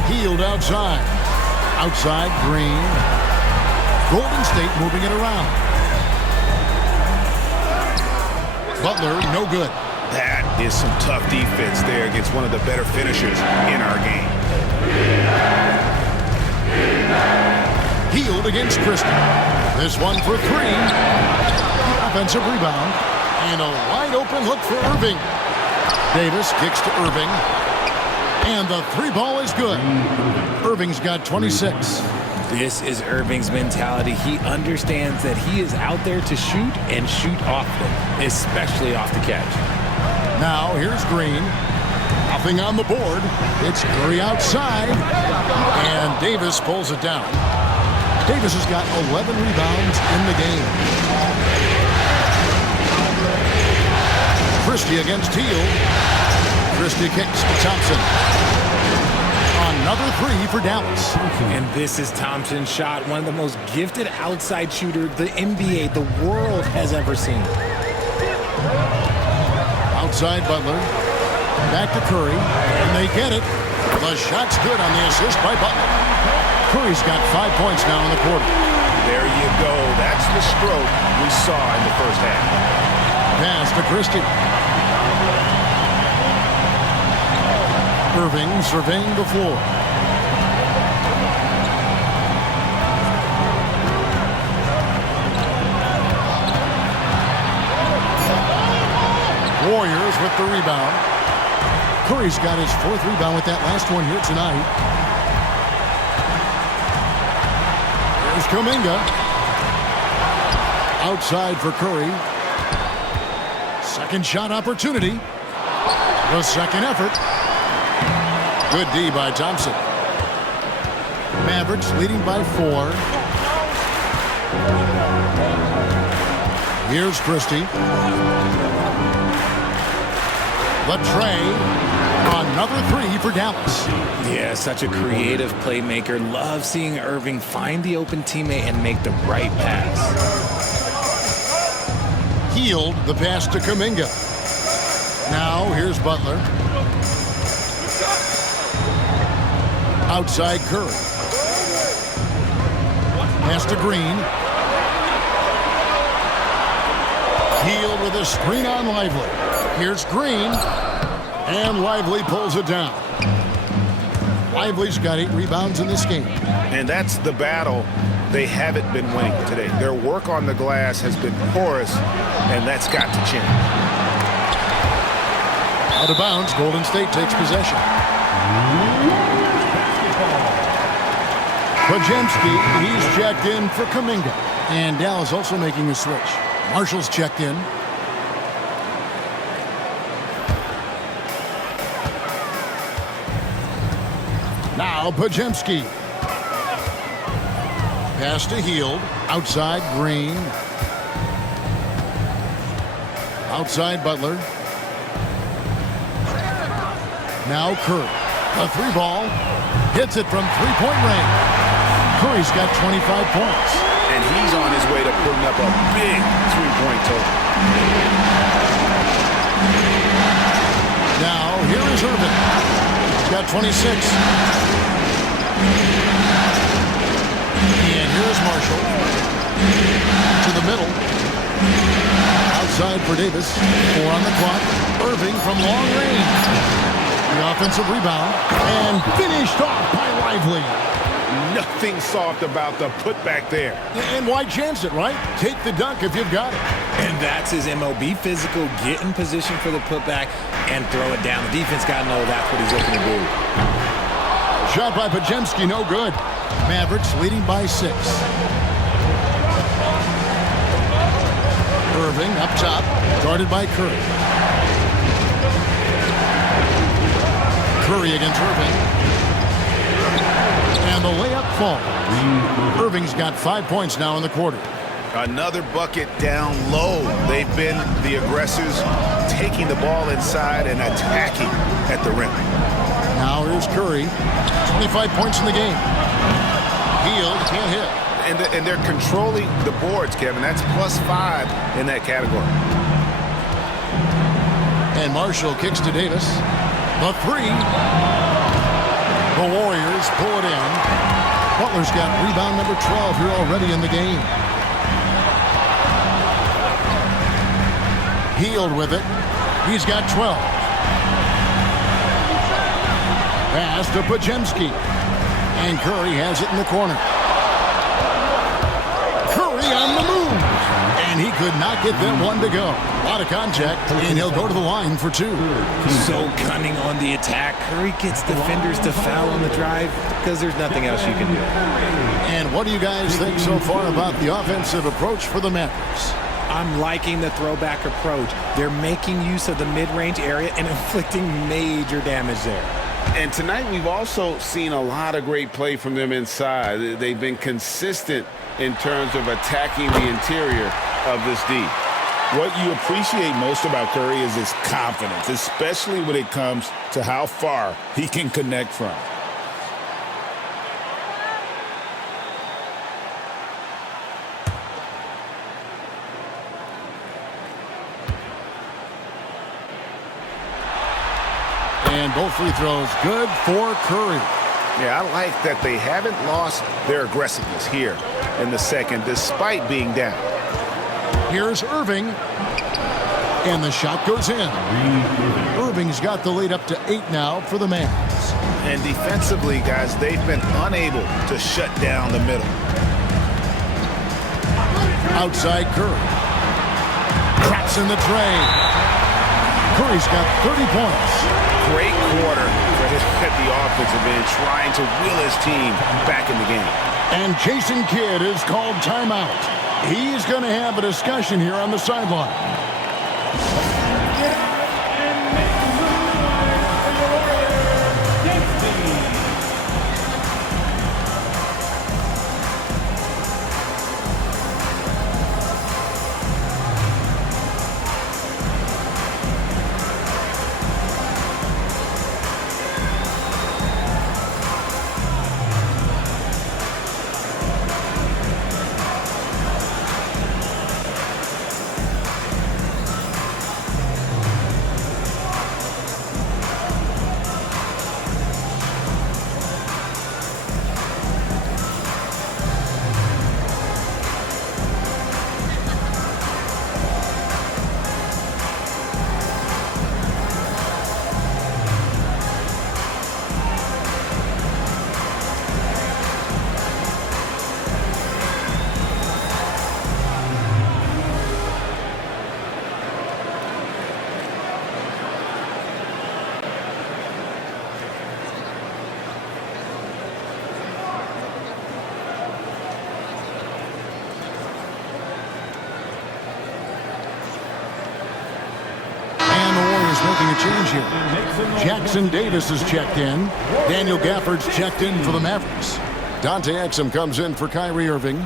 Hield outside. Outside, Green. Golden State moving it around. Butler, no good. That is some tough defense there against one of the better finishers in our game. Hield against Christie. This one for 3. Offensive rebound. And a wide open look for Irving. Davis kicks to Irving. And the 3 ball is good. Irving's got 26. This is Irving's mentality. He understands that he is out there to shoot and shoot often, especially off the catch. Now here's Green. Nothing on the board. It's Curry outside. And Davis pulls it down. Davis has got 11 rebounds in the game. Christie against Hield. Christie kicks to Thompson. Another 3 for Dallas. And this is Thompson's shot, one of the most gifted outside shooters the NBA, the world has ever seen. Outside Butler. Back to Curry. And they get it. The shot's good on the assist by Butler. Curry's got 5 points now in the quarter. There you go. That's the stroke we saw in the first half. Pass to Christie. Irving surveying the floor. Warriors with the rebound. Curry's got his 4th rebound with that last one here tonight. Here's Kuminga. Outside for Curry. Second shot opportunity. The second effort. Good D by Thompson. Mavericks leading by 4. Here's Christie. The tray. Another 3 for Dallas. Yeah, such a creative playmaker. Love seeing Irving find the open teammate and make the right pass. Hield the pass to Kuminga. Now here's Butler. Outside Curry. Pass to Green. Hield with a screen on Lively. Here's Green. And Lively pulls it down. Lively's got 8 rebounds in this game. And that's the battle they haven't been winning today. Their work on the glass has been porous, and that's got to change. Out of bounds, Golden State takes possession. Podziemski, he's checked in for Kuminga. And Dallas also making a switch. Marshall's checked in. Now Pajemski. Pass to Hield. Outside Green. Outside Butler. Now Curry. A 3-ball. Hits it from three-point range. Curry's got 25 points. And he's on his way to putting up a big three-point total. Now, here is Irving. He's got 26. And here's Marshall. To the middle. Outside for Davis. 4 on the clock. Irving from long range. The offensive rebound. And finished off by Lively. Nothing soft about the putback there. And why chance it, right? Take the dunk if you've got it. And that's his MO. Be physical, get in position for the putback, and throw it down. The defense got to know that's what he's looking to do. Shot by Pajemski, no good. Mavericks leading by 6. Irving up top, guarded by Curry. Curry against Irving. And the layup falls. Irving's got 5 points now in the quarter. Another bucket down low. They've been the aggressors, taking the ball inside and attacking at the rim. Now here's Curry. 25 points in the game. Hield can't hit. And they're controlling the boards, Kevin. That's +5 in that category. And Marshall kicks to Davis. The 3. The Warriors pull it in. Butler's got rebound number 12 here already in the game. Hield with it. He's got 12. Pass to Pajemski. And Curry has it in the corner. Curry on the move. And he could not get that one to go. A lot of contact, and he'll go to the line for 2. So cunning on the attack. Curry gets defenders to foul on the drive because there's nothing else you can do. And what do you guys think so far about the offensive approach for the Mavericks? I'm liking the throwback approach. They're making use of the mid-range area and inflicting major damage there. And tonight we've also seen a lot of great play from them inside. They've been consistent in terms of attacking the interior of this D. What you appreciate most about Curry is his confidence, especially when it comes to how far he can connect from. And both free throws good for Curry. Yeah, I like that they haven't lost their aggressiveness here in the second, despite being down. Here's Irving. And the shot goes in. Irving's got the lead up to 8 now for the Mavs. And defensively, guys, they've been unable to shut down the middle. Outside Curry. Traps in the tray. Curry's got 30 points. Great quarter for him at the offensive end, trying to will his team back in the game. And Jason Kidd is called timeout. He's going to have a discussion here on the sideline. making a change here. Jackson Davis is checked in. Daniel Gafford's checked in for the Mavericks. Dante Exum comes in for Kyrie Irving.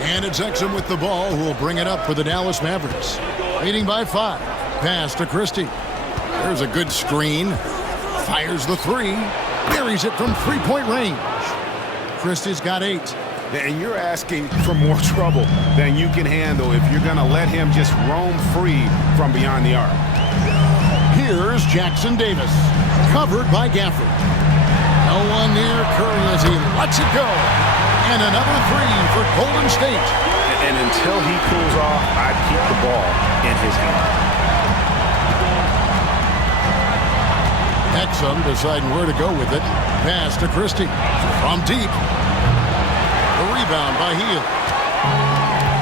And it's Exum with the ball, who will bring it up for the Dallas Mavericks. Leading by 5. Pass to Christie. There's a good screen. Fires the three. Buries it from three-point range. Christie's got 8. And you're asking for more trouble than you can handle if you're going to let him just roam free from beyond the arc. Here's Jackson Davis, covered by Gafford. No one near Curry as he lets it go. And another three for Golden State. And until he cools off, I'd keep the ball in his hand. Exum deciding where to go with it. Pass to Christie. From deep. The rebound by Hield.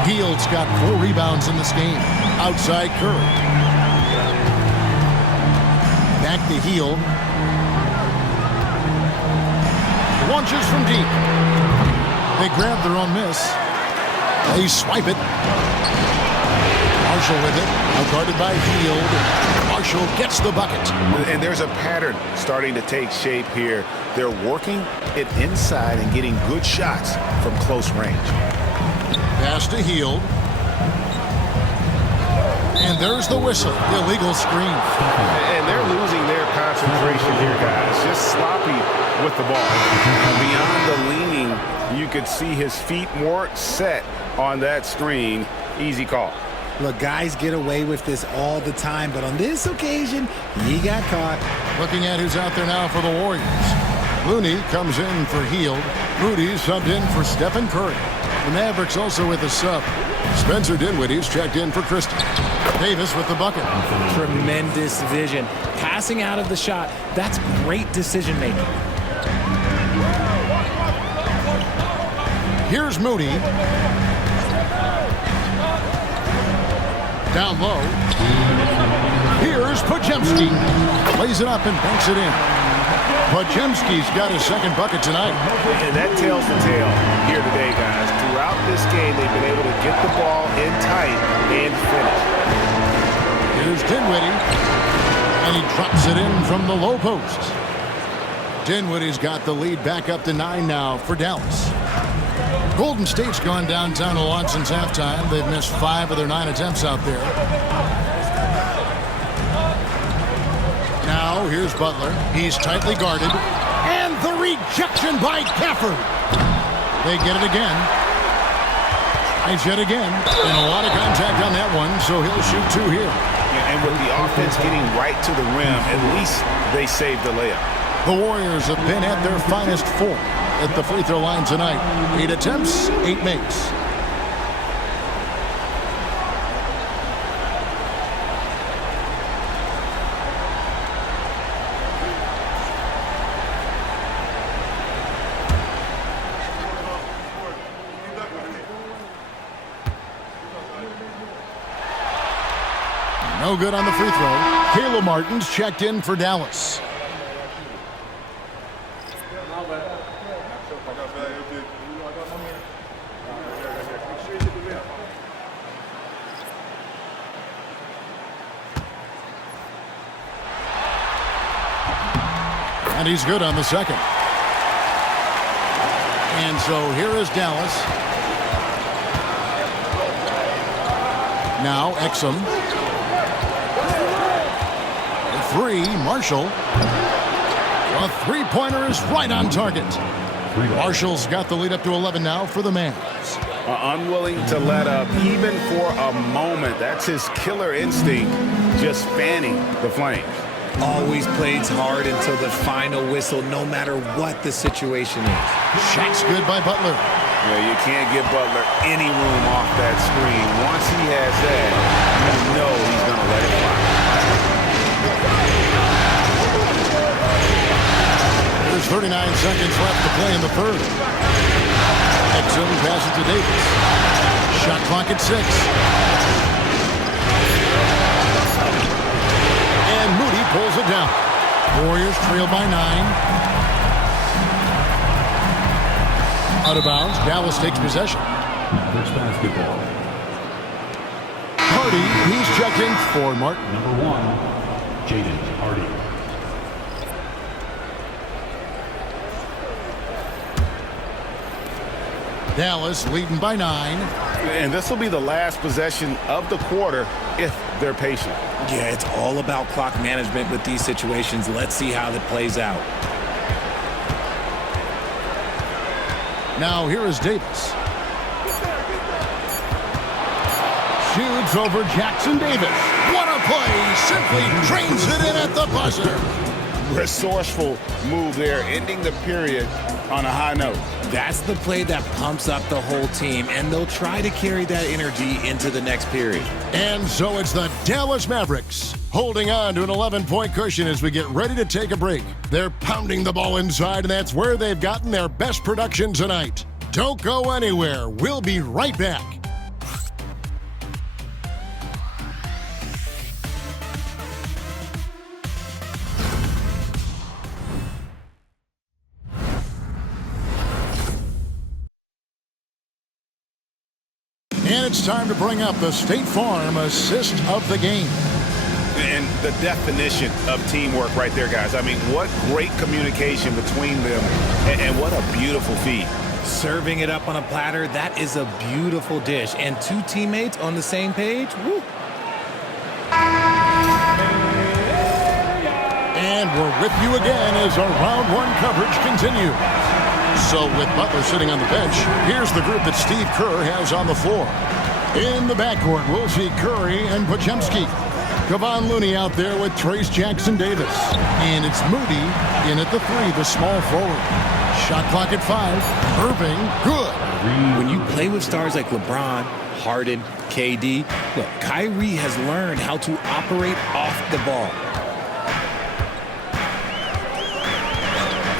Hield's got 4 rebounds in this game. Outside Curry. Back to Hield. Launches from deep. They grab their own miss. They swipe it. Marshall with it. Now guarded by Hield. Marshall gets the bucket. And there's a pattern starting to take shape here. They're working it inside and getting good shots from close range. Pass to Hield. And there's the whistle. Illegal screen. And they're losing their concentration here, guys. Just sloppy with the ball. Beyond the leaning, you could see his feet more set on that screen. Easy call. Look, guys get away with this all the time, but on this occasion, he got caught. Looking at who's out there now for the Warriors. Looney comes in for Hield. Rudy subbed in for Stephen Curry. The Mavericks also with a sub. Spencer Dinwiddie's checked in for Christie. Davis with the bucket. Tremendous vision. Passing out of the shot, that's great decision making. Here's Moody. Down low. Here's Podziemski. Lays it up and banks it in. Podziemski's got his second bucket tonight. And that tells the tale here today, guys. Throughout this game, they've been able to get the ball in tight and finish. Here's Dinwiddie. And he drops it in from the low post. Dinwiddie's got the lead back up to 9 now for Dallas. Golden State's gone downtown a lot since halftime. They've missed 5 of their 9 attempts out there. Now, here's Butler. He's tightly guarded. And the rejection by Gafford. They get it again. Tries yet again. And a lot of contact on that one, so he'll shoot 2 here. Yeah, and with the offense getting right to the rim, at least they saved the layup. The Warriors have been at their finest 4 at the free throw line tonight. 8 attempts, 8 makes. No good on the free throw. Caleb Martin's checked in for Dallas. And he's good on the second. And so here is Dallas. Now Exum. The 3, Marshall. A three-pointer is right on target. Marshall's got the lead up to 11 now for the Mavs. Unwilling to let up even for a moment. That's his killer instinct, just fanning the flames. Always plays hard until the final whistle, no matter what the situation is. Shot's good by Butler. Yeah, you can't give Butler any room off that screen. Once he has that, you know he's going to let it fly. There's 39 seconds left to play in the third. Exum passes to Davis. Shot clock at 6. And Moody pulls it down. Warriors trail by 9. Out of bounds. Dallas takes possession. Mavericks basketball. Hardy, he's checked in for Martin. Number 1, Jaden Hardy. Dallas leading by 9. And this will be the last possession of the quarter if they're patient. Yeah, it's all about clock management with these situations. Let's see how that plays out. Now here is Davis. Shoots over Jackson Davis. What a play! Simply drains it in at the buzzer. Resourceful move there, ending the period on a high note. That's the play that pumps up the whole team, and they'll try to carry that energy into the next period. And so it's the Dallas Mavericks holding on to an 11-point cushion as we get ready to take a break. They're pounding the ball inside, and that's where they've gotten their best production tonight. Don't go anywhere. We'll be right back. And it's time to bring up the State Farm assist of the game. And the definition of teamwork right there, guys. I mean, what great communication between them, and what a beautiful feed. Serving it up on a platter, that is a beautiful dish. And two teammates on the same page, woo. And we're with you again as our round 1 coverage continues. So with Butler sitting on the bench, here's the group that Steve Kerr has on the floor. In the backcourt, we'll see Curry and Podziemski. Kevon Looney out there with Trayce Jackson-Davis. And it's Moody in at the 3, the small forward. Shot clock at 5. Irving, good. When you play with stars like LeBron, Harden, KD, look, Kyrie has learned how to operate off the ball.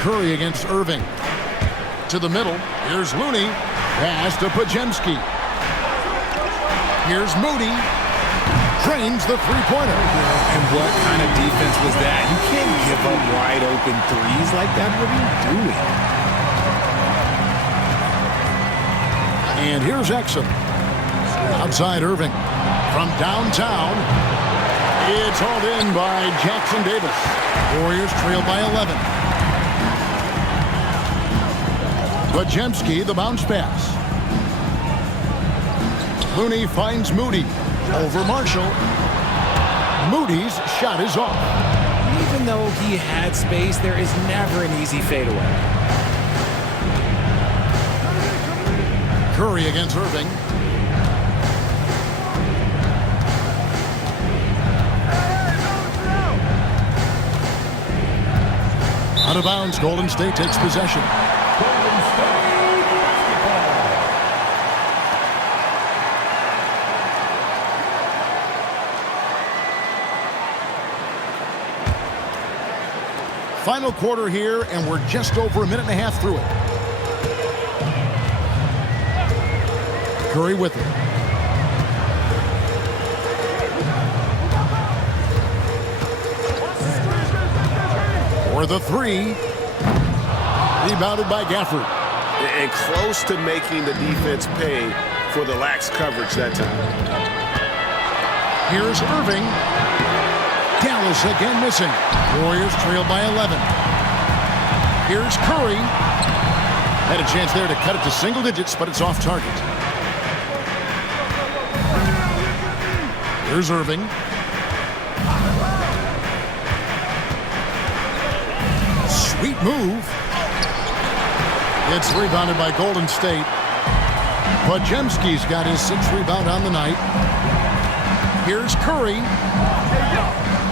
Curry against Irving. To the middle. Here's Looney. Pass to Podziemski. Here's Moody. Drains the three-pointer. And what kind of defense was that? You can't give up wide open threes like that. What are you doing? And here's Exum. Outside Irving. From downtown. It's hauled in by Jackson Davis. Warriors trail by 11. Podziemski, the bounce pass. Looney finds Moody. Over Marshall. Moody's shot is off. Even though he had space, there is never an easy fadeaway. Curry against Irving. Out of bounds, Golden State takes possession. Golden State basketball. Final quarter here, and we're just over a minute and a half through it. Curry with it. For the 3. Rebounded by Gafford. And close to making the defense pay for the lax coverage that time. Here's Irving. Dallas again missing. Warriors trail by 11. Here's Curry. Had a chance there to cut it to single digits, but it's off target. Here's Irving. Sweet move. It's rebounded by Golden State. Podziemski's got his 6th rebound on the night. Here's Curry.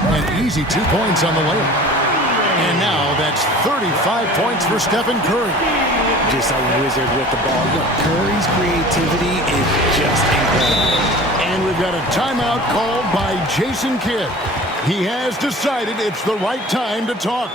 An easy 2 points on the layup. And now that's 35 points for Stephen Curry. Just a wizard with the ball. Look, Curry's creativity is just incredible. And we've got a timeout called by Jason Kidd. He has decided it's the right time to talk.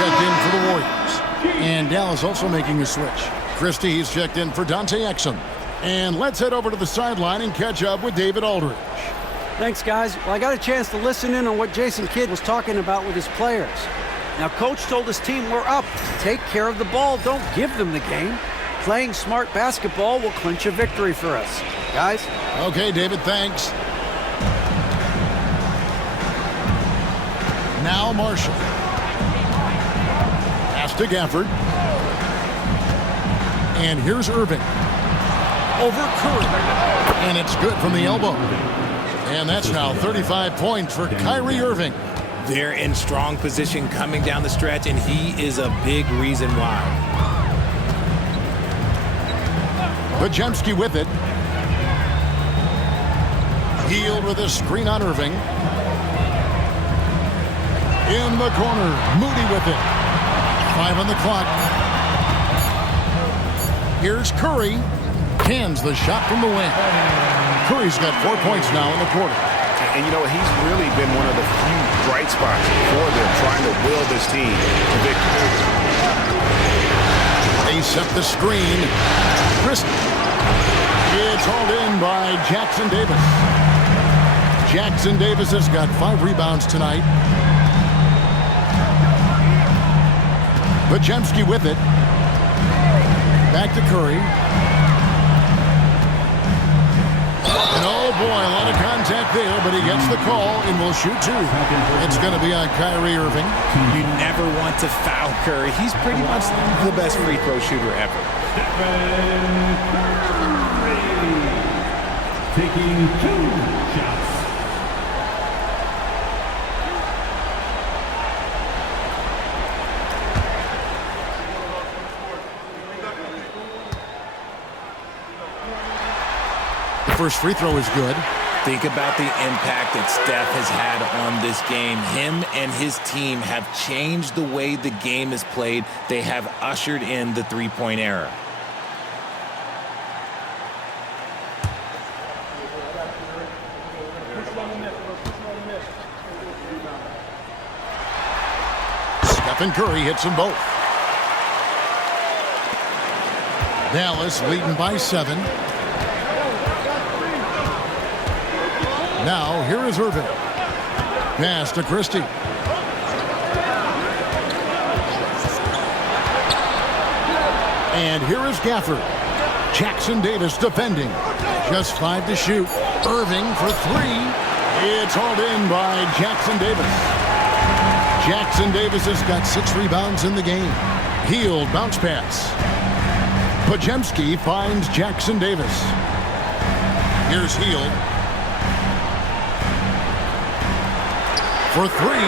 checked in for the Warriors. And Dallas also making a switch. Christie, he's checked in for Dante Exum. And let's head over to the sideline and catch up with David Aldridge. Thanks, guys. Well, I got a chance to listen in on what Jason Kidd was talking about with his players. Now, Coach told his team, we're up. Take care of the ball. Don't give them the game. Playing smart basketball will clinch a victory for us. Guys? Okay, David, thanks. Now Marshall. Pass to Gafford. And here's Irving. Over Curry. And it's good from the elbow. And that's now 35 points for Kyrie Irving. They're in strong position coming down the stretch, and he is a big reason why. Podziemski with it. Hield with a screen on Irving. In the corner, Moody with it. 5 on the clock. Here's Curry. Cans the shot from the wing. Curry's got 4 points now in the quarter. And you know, he's really been one of the few bright spots for them, trying to will this team to victory. They set the screen. Christie. It's hauled in by Jackson Davis. Jackson Davis has got 5 rebounds tonight. Podziemski with it. Back to Curry. And oh boy, a lot of contact there, but he gets the call and will shoot 2. It's going to be on Kyrie Irving. You never want to foul Curry. He's pretty much the best free throw shooter ever. Taking 2 shots. First free throw is good. Think about the impact that Steph has had on this game. Him and his team have changed the way the game is played. They have ushered in the three-point era. Stephen Curry hits them both. Dallas leading by 7. Now, here is Irving. Pass to Christie. And here is Gafford. Jackson Davis defending. Just 5 to shoot. Irving for 3. It's hauled in by Jackson Davis. Jackson Davis has got 6 rebounds in the game. Hield bounce pass. Podziemski finds Jackson Davis. Here's Hield. For 3,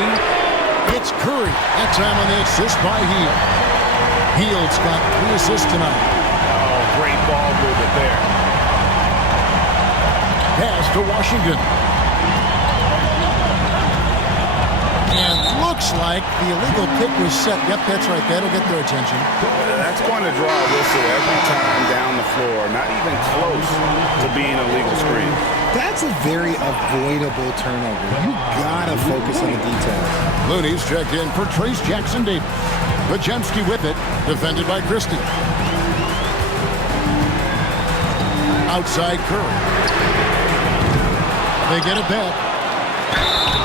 it's Curry. That time on the assist by Hield. Hield's got 3 assists tonight. Oh, great ball movement there. Pass to Washington. And looks like the illegal pick was set. Yep, that's right. That'll get their attention. That's going to draw a whistle every time down the floor. Not even close to being a legal screen. That's a very avoidable turnover. You gotta focus on the details. Looney's checked in for Trace Jackson Davis. Podziemski with it, defended by Christie. Outside Curry. They get it back.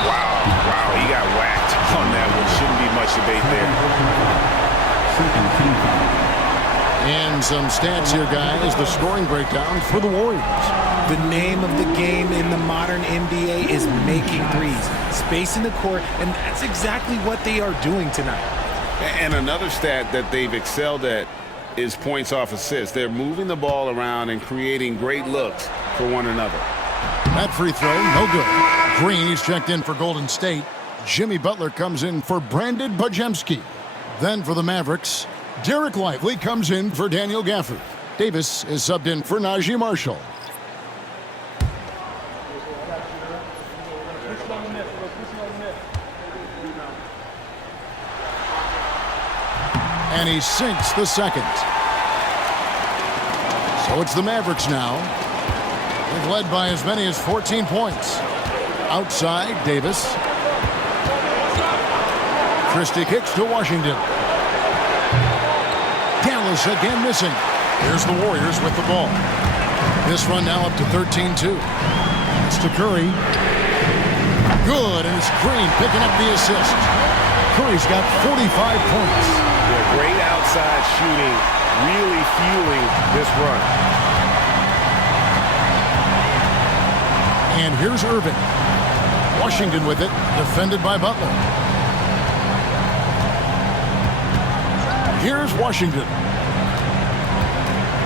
Wow, he got whacked on that one. Shouldn't be much debate there. And some stats here, guys. The scoring breakdown for the Warriors. The name of the game in the modern NBA is making threes. Space in the court, and that's exactly what they are doing tonight. And another stat that they've excelled at is points off assists. They're moving the ball around and creating great looks for one another. That free throw, no good. Green, he's checked in for Golden State. Jimmy Butler comes in for Brandon Podziemski. Then for the Mavericks, Derek Lively comes in for Daniel Gafford. Davis is subbed in for Najee Marshall. And he sinks the second. So it's the Mavericks now. They've led by as many as 14 points. Outside, Davis. Christie kicks to Washington. Dallas again missing. Here's the Warriors with the ball. This run now up to 13-2. It's to Curry. Good, and it's Green picking up the assist. Curry's got 45 points. Yeah, great outside shooting, really fueling this run. And here's Irving. Washington with it, defended by Butler. Here's Washington.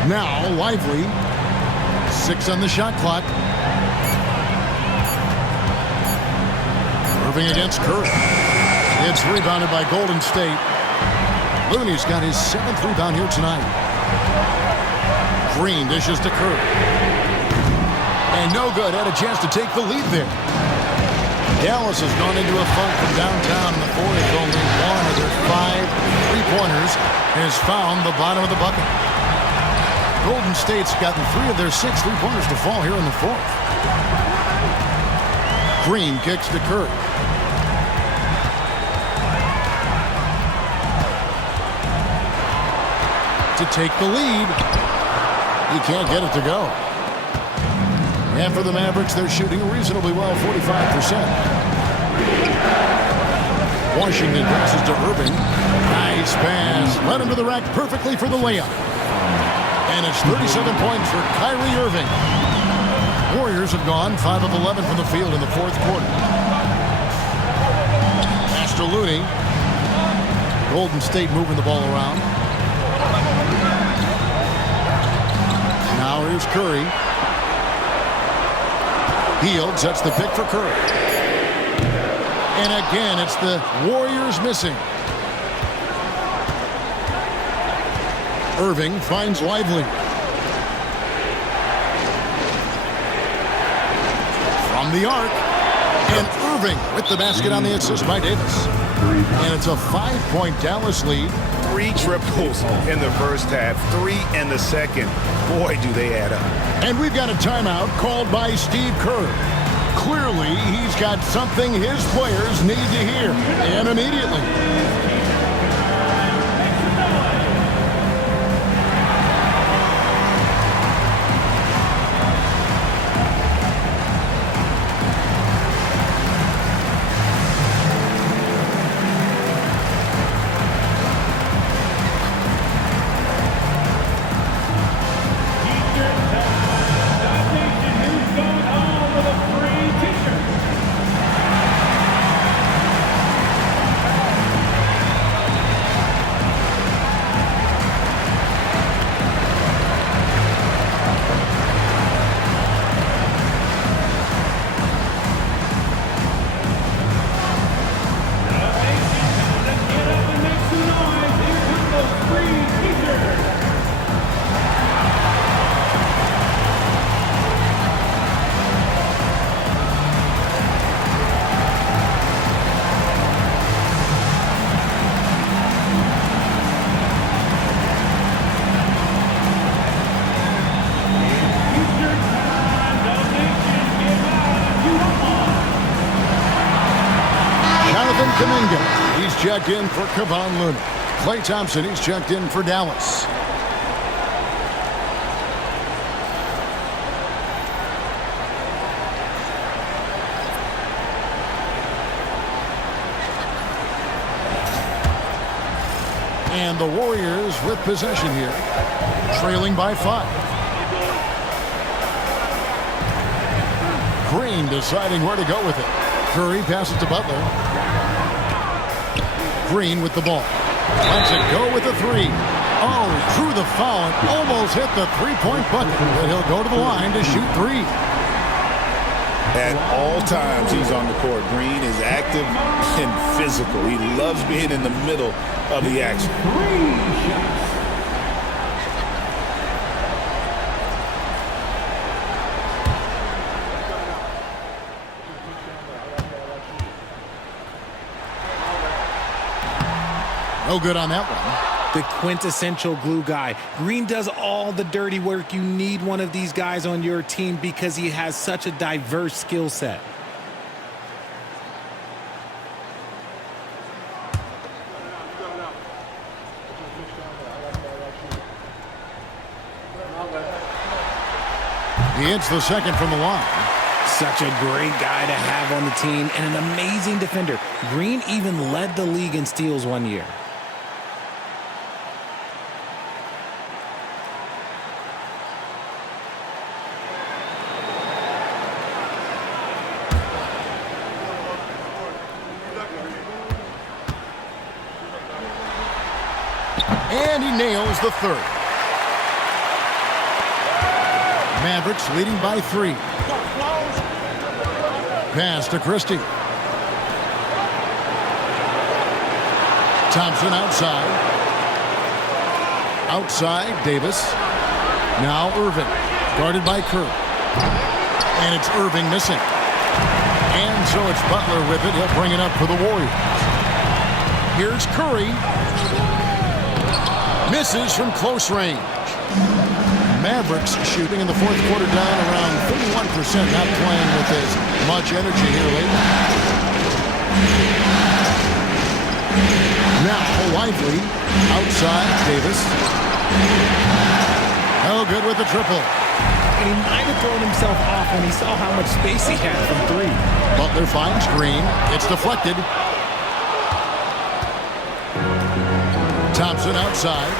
Now Lively. 6 on the shot clock. Irving against Curry. It's rebounded by Golden State. Looney's got his 7th rebound here tonight. Green dishes to Curry. And no good. Had a chance to take the lead there. Dallas has gone into a funk from downtown in the fourth. Only one of their 5 3-pointers has found the bottom of the bucket. Golden State's gotten 3 of their 6 3-pointers to fall here in the fourth. Green kicks to Curry. To take the lead. He can't get it to go. And for the Mavericks, they're shooting reasonably well, 45%. Washington passes to Irving. Nice pass. Led him to the rack perfectly for the layup. And it's 37 points for Kyrie Irving. Warriors have gone 5 of 11 from the field in the fourth quarter. Pass to Looney. Golden State moving the ball around. Now here's Curry. Hield sets the pick for Curry. And again, it's the Warriors missing. Irving finds Lively. From the arc. And Irving with the basket on the assist by Davis. And it's a 5-point Dallas lead. 3 triples in the first half, 3 in the second. Boy, do they add up. And we've got a timeout called by Steve Kerr. Clearly, he's got something his players need to hear, and immediately. Kuminga, he's checked in for Kevon Looney. Klay Thompson, he's checked in for Dallas. And the Warriors with possession here, trailing by 5. Green deciding where to go with it. Curry passes to Butler. Green with the ball. Lets it go with the 3. Oh, threw the foul and almost hit the 3-point bucket. But he'll go to the line to shoot 3. At all times he's on the court. Green is active and physical. He loves being in the middle of the action. No good on that one. The quintessential glue guy. Green does all the dirty work. You need one of these guys on your team because he has such a diverse skill set. He hits the second from the line. Such a great guy to have on the team and an amazing defender. Green even led the league in steals one year. And he nails the third. Mavericks leading by 3. Pass to Christie. Thompson outside. Outside, Davis. Now Irving, guarded by Kerr. And it's Irving missing. And so it's Butler with it. He'll bring it up for the Warriors. Here's Curry. Misses from close range. Mavericks shooting in the fourth quarter down around 31%, not playing with as much energy here lately. Now Lively outside Davis. Oh, good with the triple. And he might have thrown himself off when he saw how much space he had from 3. Butler finds Green. It's deflected. Thompson outside.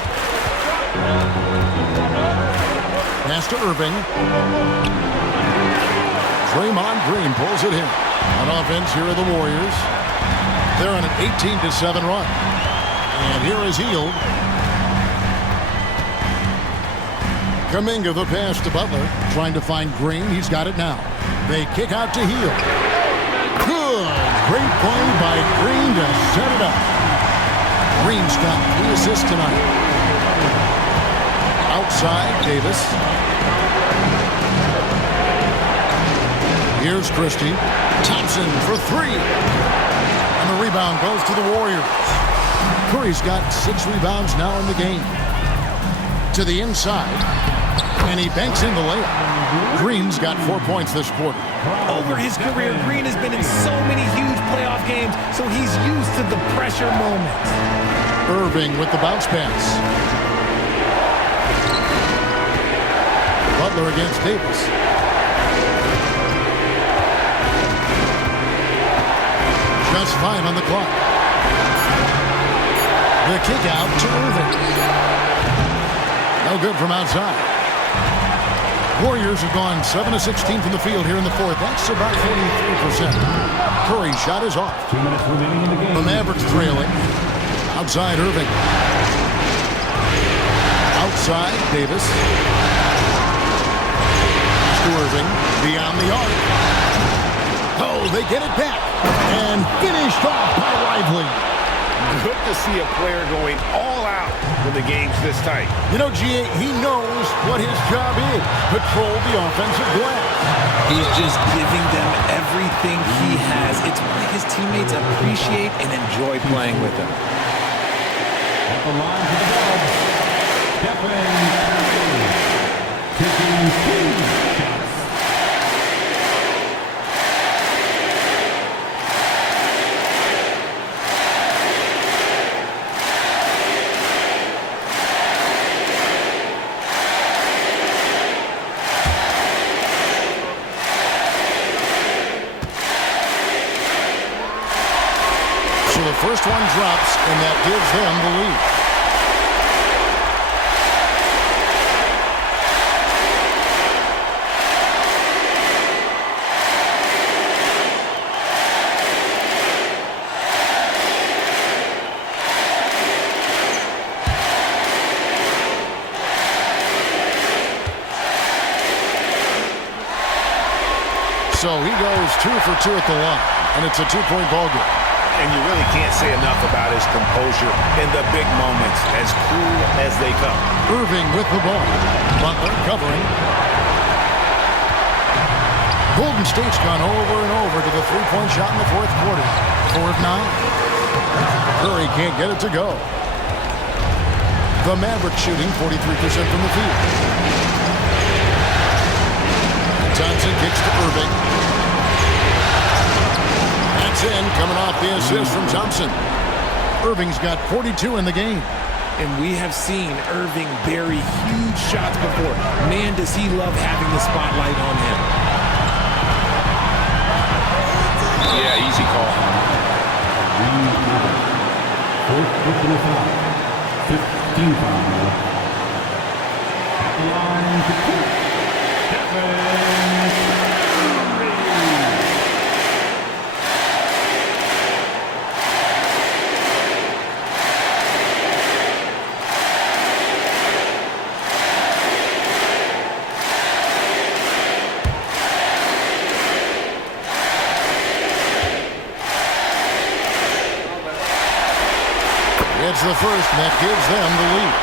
Pass to Irving. Draymond Green pulls it in. On offense, here are the Warriors. They're on an 18-7 run. And here is Hield. Kuminga the pass to Butler. Trying to find Green. He's got it now. They kick out to Hield. Good. Great play by Green to set it up. Green's got 3 assists tonight. Outside, Davis. Here's Christie. Thompson for 3. And the rebound goes to the Warriors. Curry's got 6 rebounds now in the game. To the inside. And he banks in the layup. Green's got 4 points this quarter. Over his career, Green has been in so many huge playoff games, so he's used to the pressure moments. Irving with the bounce pass. Butler against Davis. Just 5 on the clock. The kick out to Irving. No good from outside. Warriors have gone 7 of 16 from the field here in the fourth. That's about 43%. Curry's shot is off. 2 minutes remaining in the game. The Mavericks trailing. Outside Irving. Outside Davis. Irving beyond the arc. Oh, they get it back. And finished off by Lively. Good to see a player going all out when the game's this tight. You know, G.A., he knows what his job is. Patrol the offensive glass. He's just giving them everything he has. It's why his teammates appreciate and enjoy playing with him. At the line for the Dubs, Stephen Curry, taking 2 shots. The first one drops, and that gives them the lead. So he goes 2 for 2 at the line, and it's a 2-point ball game. And you really can't say enough about his composure in the big moments, as cool as they come. Irving with the ball. Butler covering. Golden State's gone over and over to the 3-point shot in the fourth quarter. 4 of 9. Curry can't get it to go. The Mavericks shooting 43% from the field. Thompson kicks to Irving. That's in, coming off the assist from Thompson. Irving's got 42 in the game. And we have seen Irving bury huge shots before. Man, does he love having the spotlight on him. Yeah, easy call. Fourth personal foul. 15 foul. At the line to court, Stephen Curry. It's the first that gives them the lead.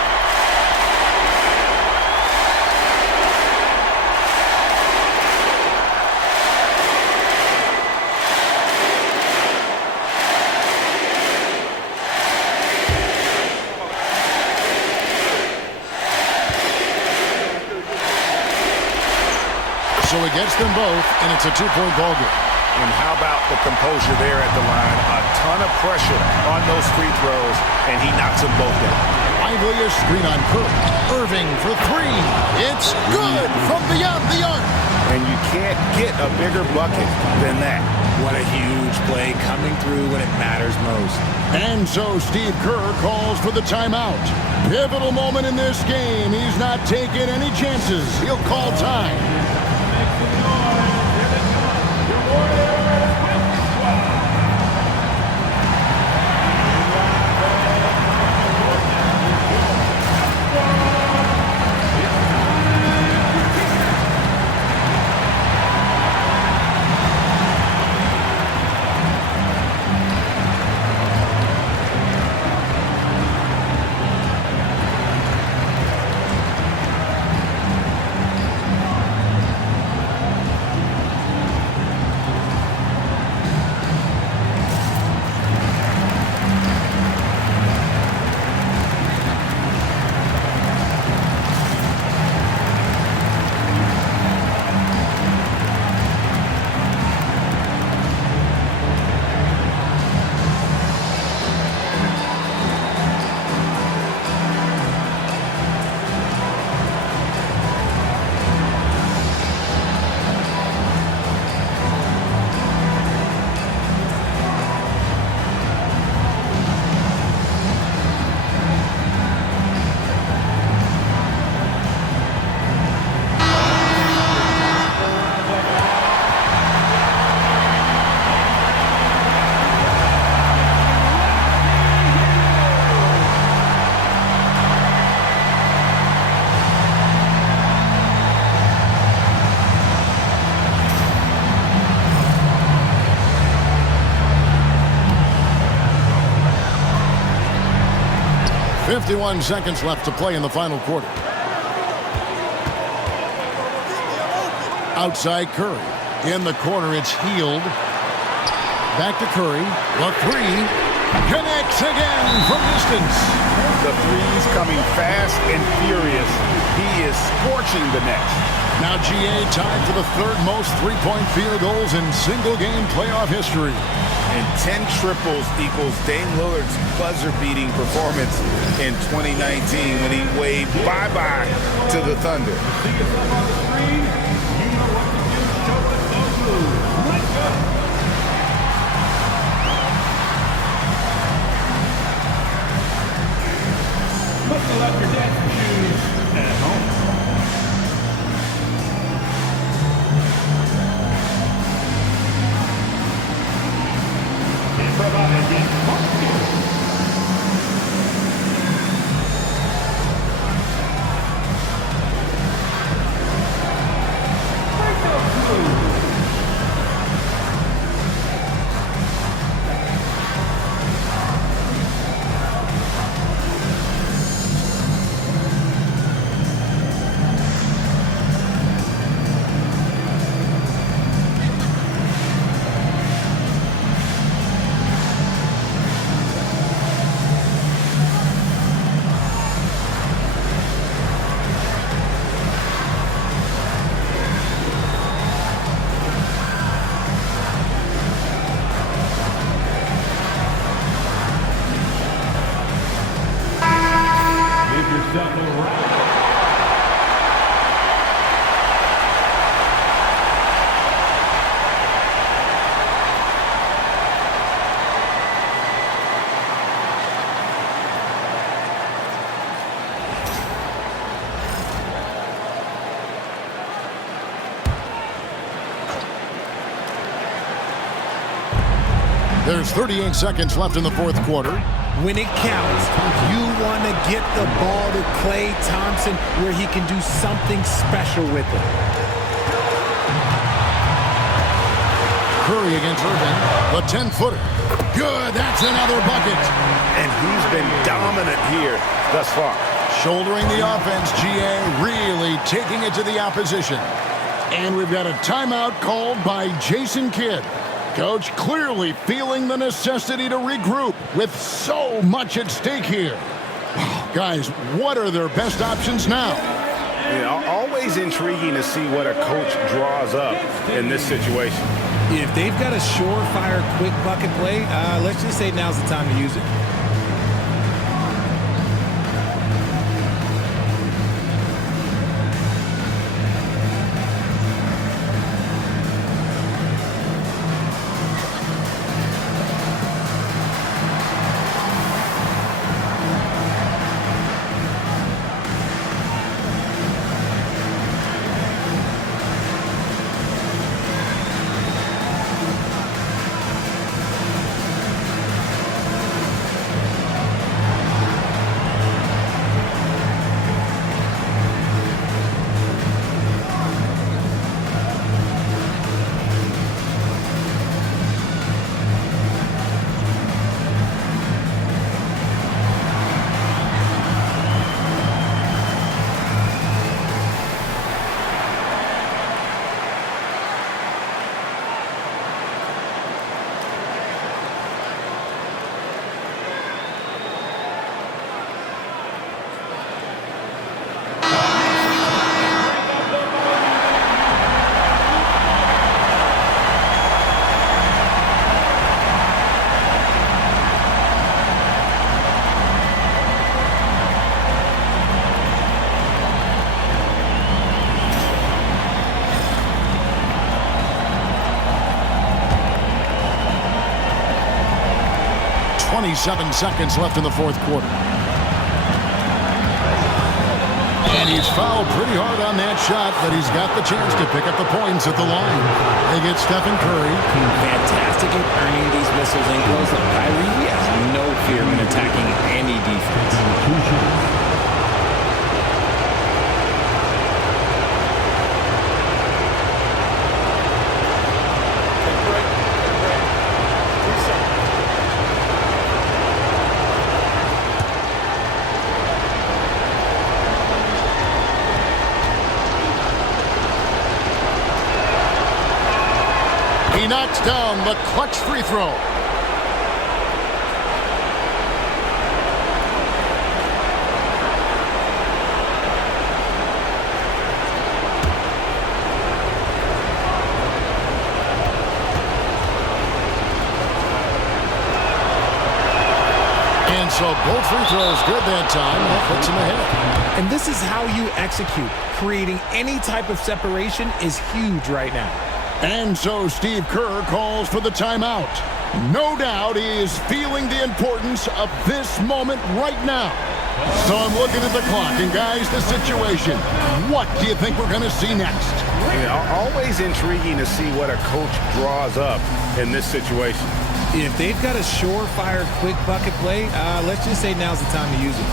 So he gets them both, and it's a two-point ball game. And how about the composure there at the line? A ton of pressure on those free throws, and he knocks them both down. Lively a screen on Curry. Irving for three. It's good from beyond the arc. And you can't get a bigger bucket than that. What a huge play coming through when it matters most. And so Steve Kerr calls for the timeout. Pivotal moment in this game. He's not taking any chances. He'll call time. .51 seconds left to play in the final quarter. Outside Curry. In the corner, it's Hield. Back to Curry. A three. Connects again from distance. The threes coming fast and furious. He is scorching the nets. Now GA tied for the third most three-point field goals in single-game playoff history. And 10 triples equals Dame Lillard's buzzer-beating performance in 2019 when he waved bye-bye to the Thunder. Must select your dance shoes at home. up a round. There's 38 seconds left in the fourth quarter. When it counts, you want to get the ball to Klay Thompson where he can do something special with it. Curry against Irving, the 10-footer. Good, that's another bucket. And he's been dominant here thus far. Shouldering the offense, GA really taking it to the opposition. And we've got a timeout called by Jason Kidd. Coach clearly feeling the necessity to regroup with so much at stake here. Guys, what are their best options now? Always intriguing to see what a coach draws up in this situation. If they've got a surefire quick bucket play, let's just say now's the time to use it. Seven seconds left in the fourth quarter. And he's fouled pretty hard on that shot, but he's got the chance to pick up the points at the line. They get Stephen Curry. Fantastic at earning these whistles and goals. Kyrie has no fear in attacking any defense. He knocks down the clutch free throw. And so both free throws good that time. That puts him ahead. And this is how you execute. Creating any type of separation is huge right now. And so Steve Kerr calls for the timeout. No doubt he is feeling the importance of this moment right now. So I'm looking at the clock, and guys, the situation. What do you think we're going to see next? Always intriguing to see what a coach draws up in this situation. If they've got a surefire quick bucket play, let's just say now's the time to use it.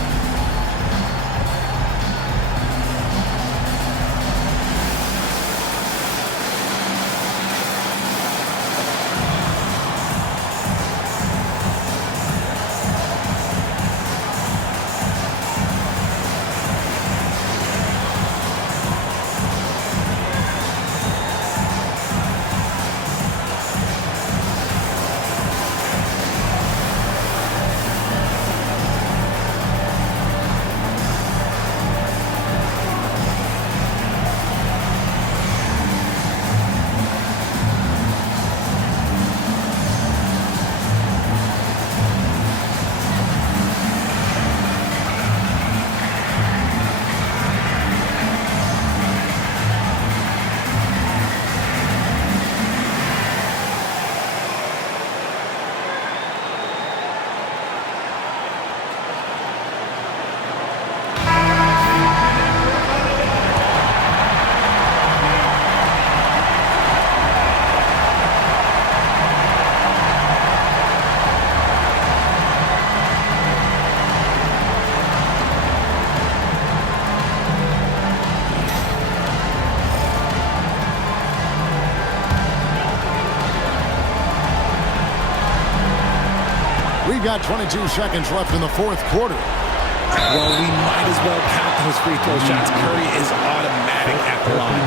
got 22 seconds left in the fourth quarter. Well, we might as well count those free throw shots. Curry is automatic at the line.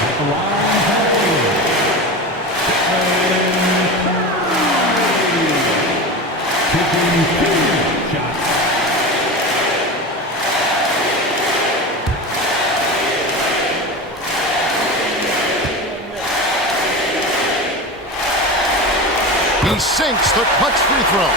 At the line, taking 2 shots. He sinks the clutch free throw.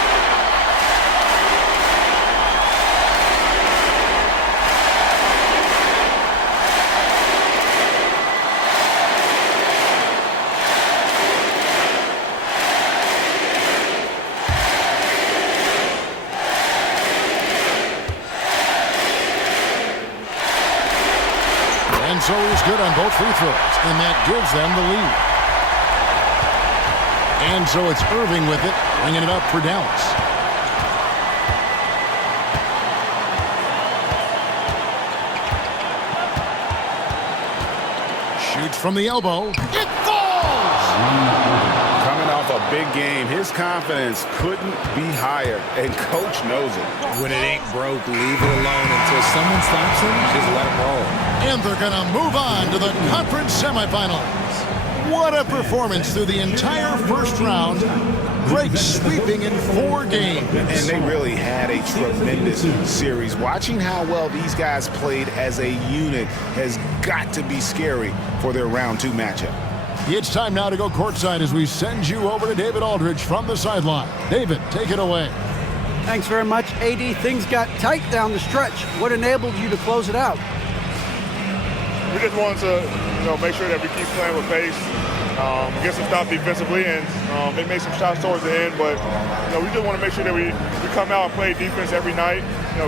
And so he's good on both free throws, and that gives them the lead. And so it's Irving with it, bringing it up for Dallas. Shoots from the elbow. It falls! Coming off a big game, his confidence couldn't be higher, and Coach knows it. When it ain't broke, leave it alone until someone stops him. Just let him roll. And they're going to move on to the conference semifinals. What a performance through the entire first round. Great sweeping in 4 games. And they really had a tremendous series. Watching how well these guys played as a unit has got to be scary for their round 2 matchup. It's time now to go courtside as we send you over to David Aldridge from the sideline. David, take it away. Thanks very much, AD. Things got tight down the stretch. What enabled you to close it out? We just wanted to, make sure that we keep playing with pace, get some stops defensively, and they made some shots towards the end. But we just want to make sure that we come out and play defense every night.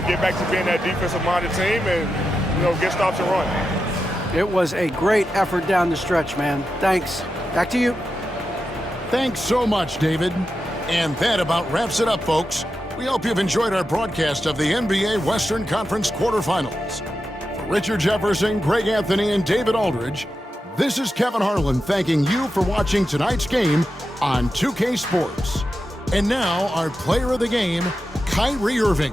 Get back to being that defensive-minded team, and get stops and run. It was a great effort down the stretch, man. Thanks. Back to you. Thanks so much, David. And that about wraps it up, folks. We hope you've enjoyed our broadcast of the NBA Western Conference quarterfinals. Richard Jefferson, Greg Anthony, and David Aldridge, this is Kevin Harlan thanking you for watching tonight's game on 2K Sports. And now, our player of the game, Kyrie Irving.